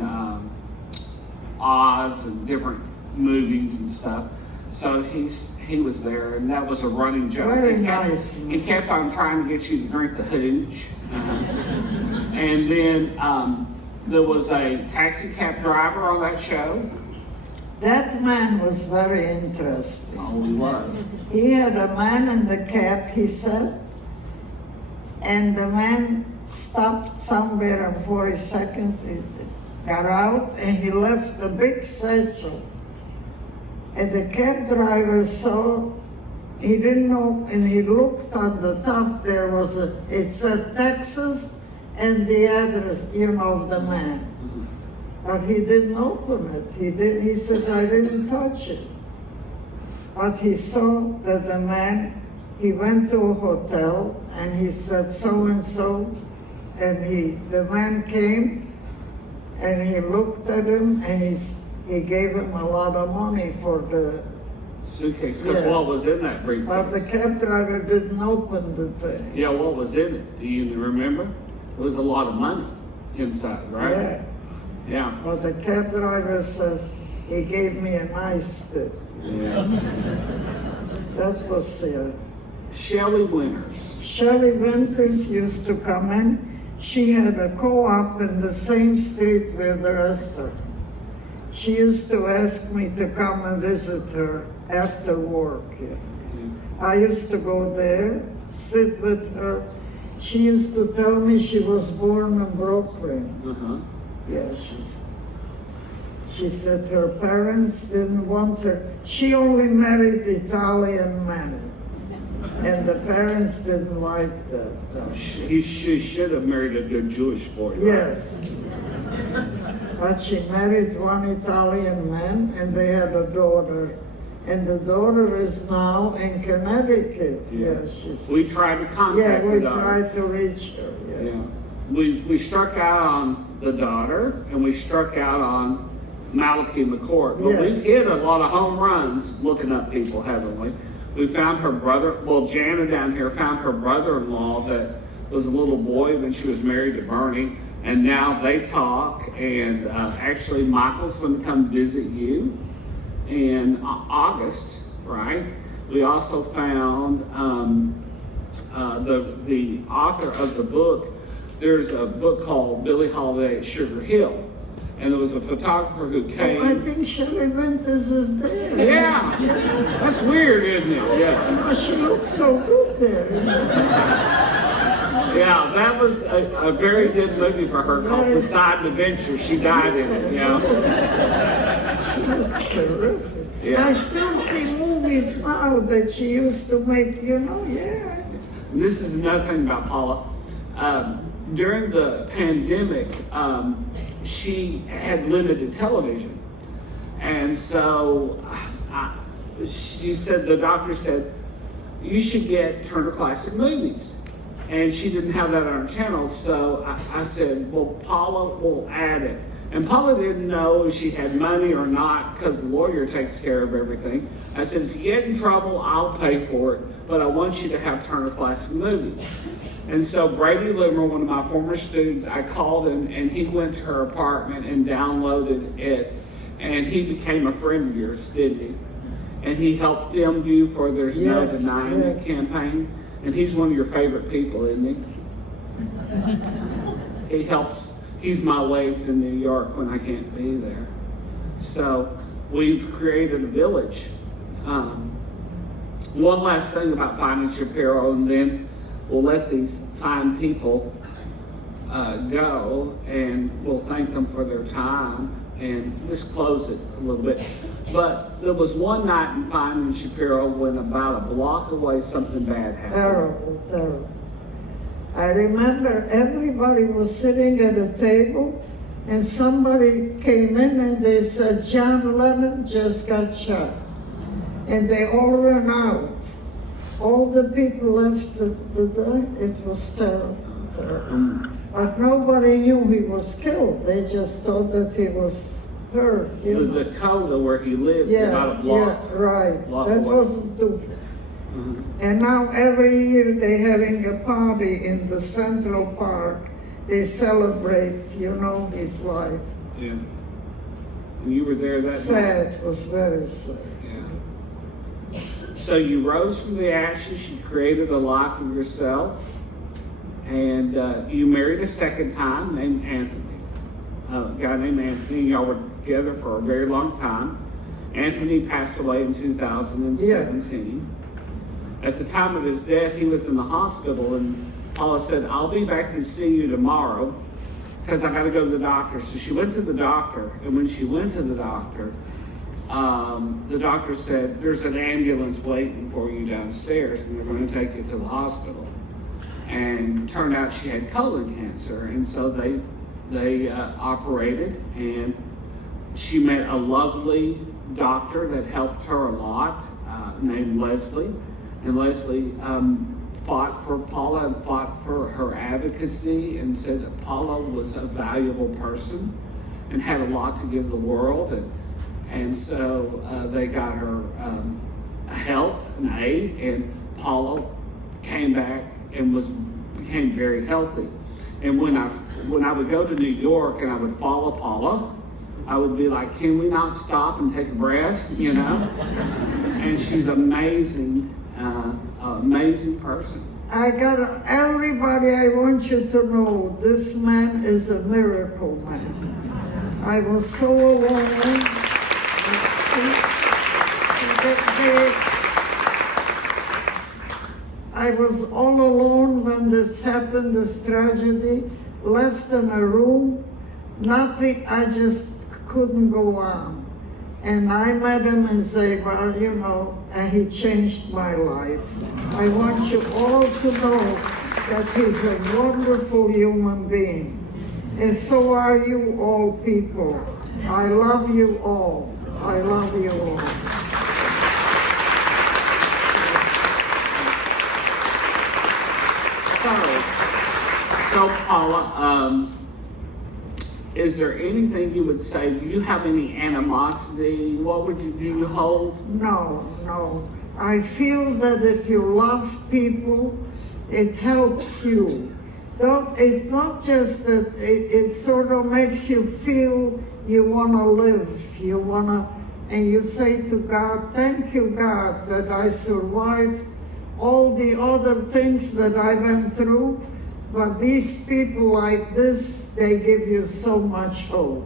Oz and different movies and stuff. So he was there, and that was a running joke. Very nice. He kept on trying to get you to drink the hooch. And then there was a taxi cab driver on that show. That man was very interesting. Oh, he was. He had a man in the cab, he said, and the man stopped somewhere in 40 seconds. He got out and he left a big satchel. And the cab driver saw, he didn't know, and he looked on the top, it said Texas and the address, of the man. But he didn't open it. He said, I didn't touch it. But he saw that the man, he went to a hotel and he said so-and-so, and the man came and he looked at him and he gave him a lot of money for the suitcase, because what was in that briefcase? But the cab driver didn't open the thing. Yeah, what was in it? Do you remember? It was a lot of money inside, right? Yeah. Yeah. But the cab driver says, he gave me a nice tip. Yeah. That was Shelley Winters. Shelley Winters used to come in. She had a co-op in the same street with the restaurant. She used to ask me to come and visit her after work. Yeah. I used to go there, sit with her. She used to tell me she was born in Brooklyn. Yeah, she said her parents didn't want her. She only married Italian men, and the parents didn't like that. She should have married a good Jewish boy, right? Yes. But she married one Italian man, and they had a daughter. And the daughter is now in Connecticut. Yeah. She's, we tried to contact we the daughter. tried to reach her. Yeah. We struck out on the daughter, and we struck out on Malachi McCourt. But we've hit a lot of home runs looking up people, haven't we? We found her brother, Jana down here found her brother-in-law that was a little boy when she was married to Bernie. And now they talk, and actually Michael's going to come visit you in August, right? We also found the author of the book. There's a book called Billie Holiday at Sugar Hill, and there was a photographer who came. I think Shelley Winters is there. Yeah, that's weird, isn't it? Yeah. Oh, she looks so good there. Yeah, that was a very good movie for her called Poseidon Adventure. She died in it, yeah. She looks terrific. Yeah. I still see movies now that she used to make, yeah. And this is another thing about Paula. During the pandemic, she had limited television. And so the doctor said, you should get Turner Classic Movies. And she didn't have that on her channel, so I said, well, Paula will add it. And Paula didn't know if she had money or not, because the lawyer takes care of everything. I said, if you get in trouble, I'll pay for it, but I want you to have Turner Classic Movies. And so Brady Limmer, one of my former students, I called him, and he went to her apartment and downloaded it, and he became a friend of yours, didn't he? And he helped film you for There's No Denying It campaign. And he's one of your favorite people, isn't he? He's my legs in New York when I can't be there. So we've created a village. One last thing about finding Shapiro, and then we'll let these fine people go, and we'll thank them for their time and just close it a little bit. But there was one night in Finding Shapiro when about a block away something bad happened. Terrible, terrible. I remember everybody was sitting at a table and somebody came in and they said, John Lennon just got shot. And they all ran out. All the the people left the day, it was terrible. But nobody knew he was killed. They just thought that he was hurt. You know? The Dakota where he lived, Yeah, about a block. yeah, right. block That away. wasn't too far. And now every year they're having a party in the Central Park. They celebrate, you know, his life. Yeah. And you were there that night. Sad, it was very sad. Yeah. So you rose from the ashes, you created a life for yourself, and you married a second time named Anthony. A guy named Anthony. Y'all were together for a very long time. Anthony passed away in 2017. At the time of his death, he was in the hospital, and Paula said, "I'll be back to see you tomorrow because I got to go to the doctor." So she went to the doctor, and when she went to the doctor said, "There's an ambulance waiting for you downstairs, and they're going to take you to the hospital." And turned out she had colon cancer, and so they operated, and she met a lovely doctor that helped her a lot, named Leslie. And Leslie fought for Paula and fought for her advocacy and said that Paula was a valuable person and had a lot to give the world. And so they got her help and aid, and Paula came back and became very healthy. And when I would go to New York and I would follow Paula, I would be like, "Can we not stop and take a breath?" You know? And she's amazing. Amazing person. Everybody, I want you to know, this man is a miracle man. I was so alone. I was all alone when this happened, this tragedy, left in a room, nothing, I just couldn't go on. And I met him and say, well, you know, and he changed my life. I want you all to know that he's a wonderful human being. And so are you all people. I love you all. I love you all. So Paula, is there anything you would say? Do you have any animosity? Do you hold? No. I feel that if you love people, it helps you. It's not just that it sort of makes you feel you want to live, and you say to God, thank you, God, that I survived all the other things that I went through. But these people like this, they give you so much hope.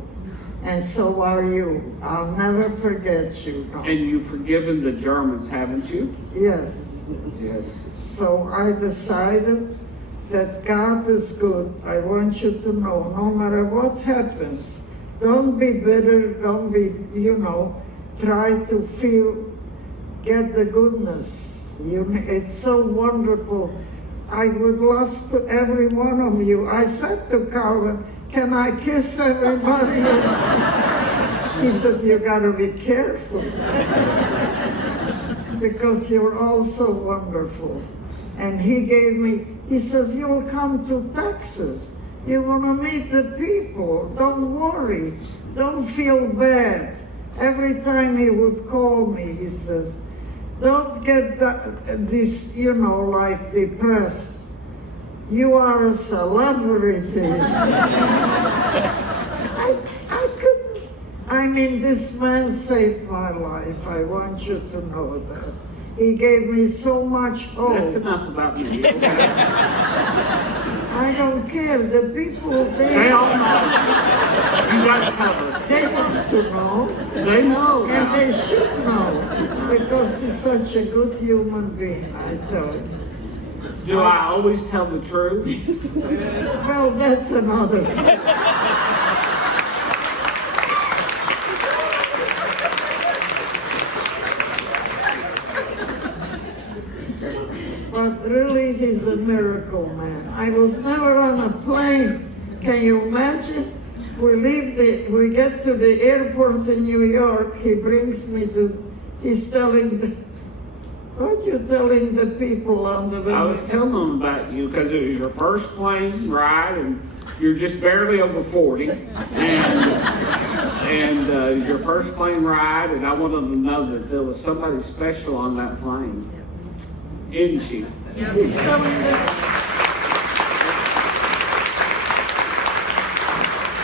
And so are you. I'll never forget you. No. And you've forgiven the Germans, haven't you? Yes. Yes. So I decided that God is good. I want you to know, no matter what happens, don't be bitter, don't be, try to get the goodness. It's so wonderful. I would love to, every one of you. I said to Calvin, can I kiss everybody? He says, you gotta be careful because you're all so wonderful. And he says, you'll come to Texas. You wanna meet the people. Don't worry, don't feel bad. Every time he would call me, he says, don't get like depressed. You are a celebrity. This man saved my life. I want you to know that. He gave me so much hope. That's enough about me. Okay? I don't care. The people, they all know. You got it covered. They want to know. They know. And they should know. Because he's such a good human being, I tell you. Do I always tell the truth? Well, that's another story. But really, he's a miracle man. I was never on a plane. Can you imagine? We get to the airport in New York. He brings me he's telling What you telling the people on the way? I was telling them about you because it was your first plane ride, and you're just barely over 40, and it was your first plane ride, and I wanted to know that there was somebody special on that plane, didn't you? He's telling them.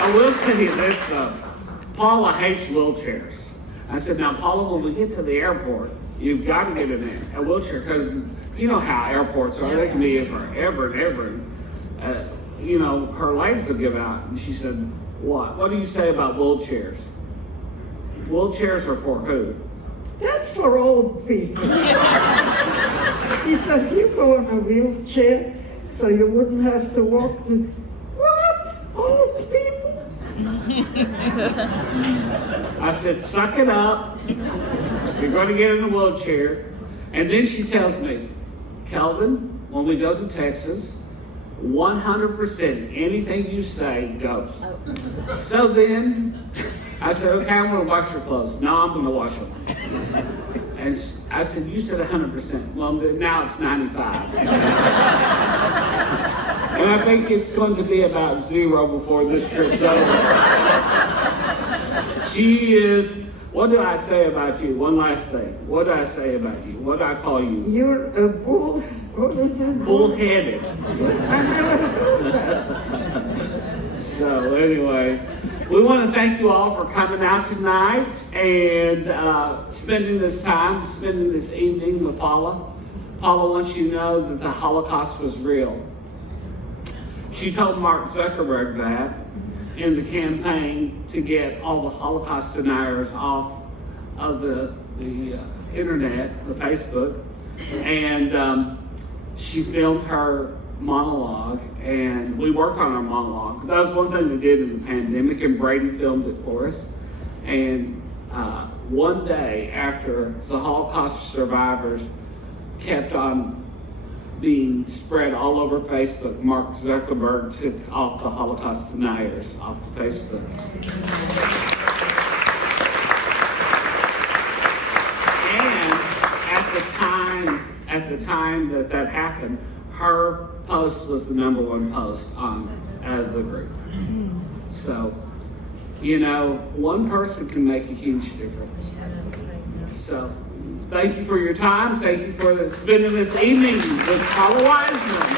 I will tell you this though, Paula hates wheelchairs. I said, now Paula, when we get to the airport, you've got to get in a wheelchair, because you know how airports are, they can be forever and ever. You know, her legs will give out. And she said, what do you say about wheelchairs? Wheelchairs are for who? That's for old people. He says, you go in a wheelchair so you wouldn't have to walk to... What? Old people? I said, suck it up. You're going to get in a wheelchair. And then she tells me, Kelvin, when we go to Texas, 100% anything you say goes. So then I said, okay, I'm going to wash your clothes. No, I'm going to wash them. And I said, you said 100%. Well, now it's 95. And I think it's going to be about 0 before this trip's over. She is, what do I say about you? One last thing. What do I say about you? What do I call you? You're a bull... What is it? Bullheaded. I never heard that. So anyway, we want to thank you all for coming out tonight and spending this evening with Paula. Paula wants you to know that the Holocaust was real. She told Mark Zuckerberg that in the campaign to get all the Holocaust deniers off of the internet, the Facebook, and she filmed her monologue, and we worked on our monologue. That was one thing we did in the pandemic, and Brady filmed it for us. And one day after the Holocaust survivors kept on being spread all over Facebook, Mark Zuckerberg took off the Holocaust deniers off of Facebook. And at the time that happened, her post was the #1 post on the group. So, you know, one person can make a huge difference. So, thank you for your time. Thank you for spending this evening with Paula Weissman.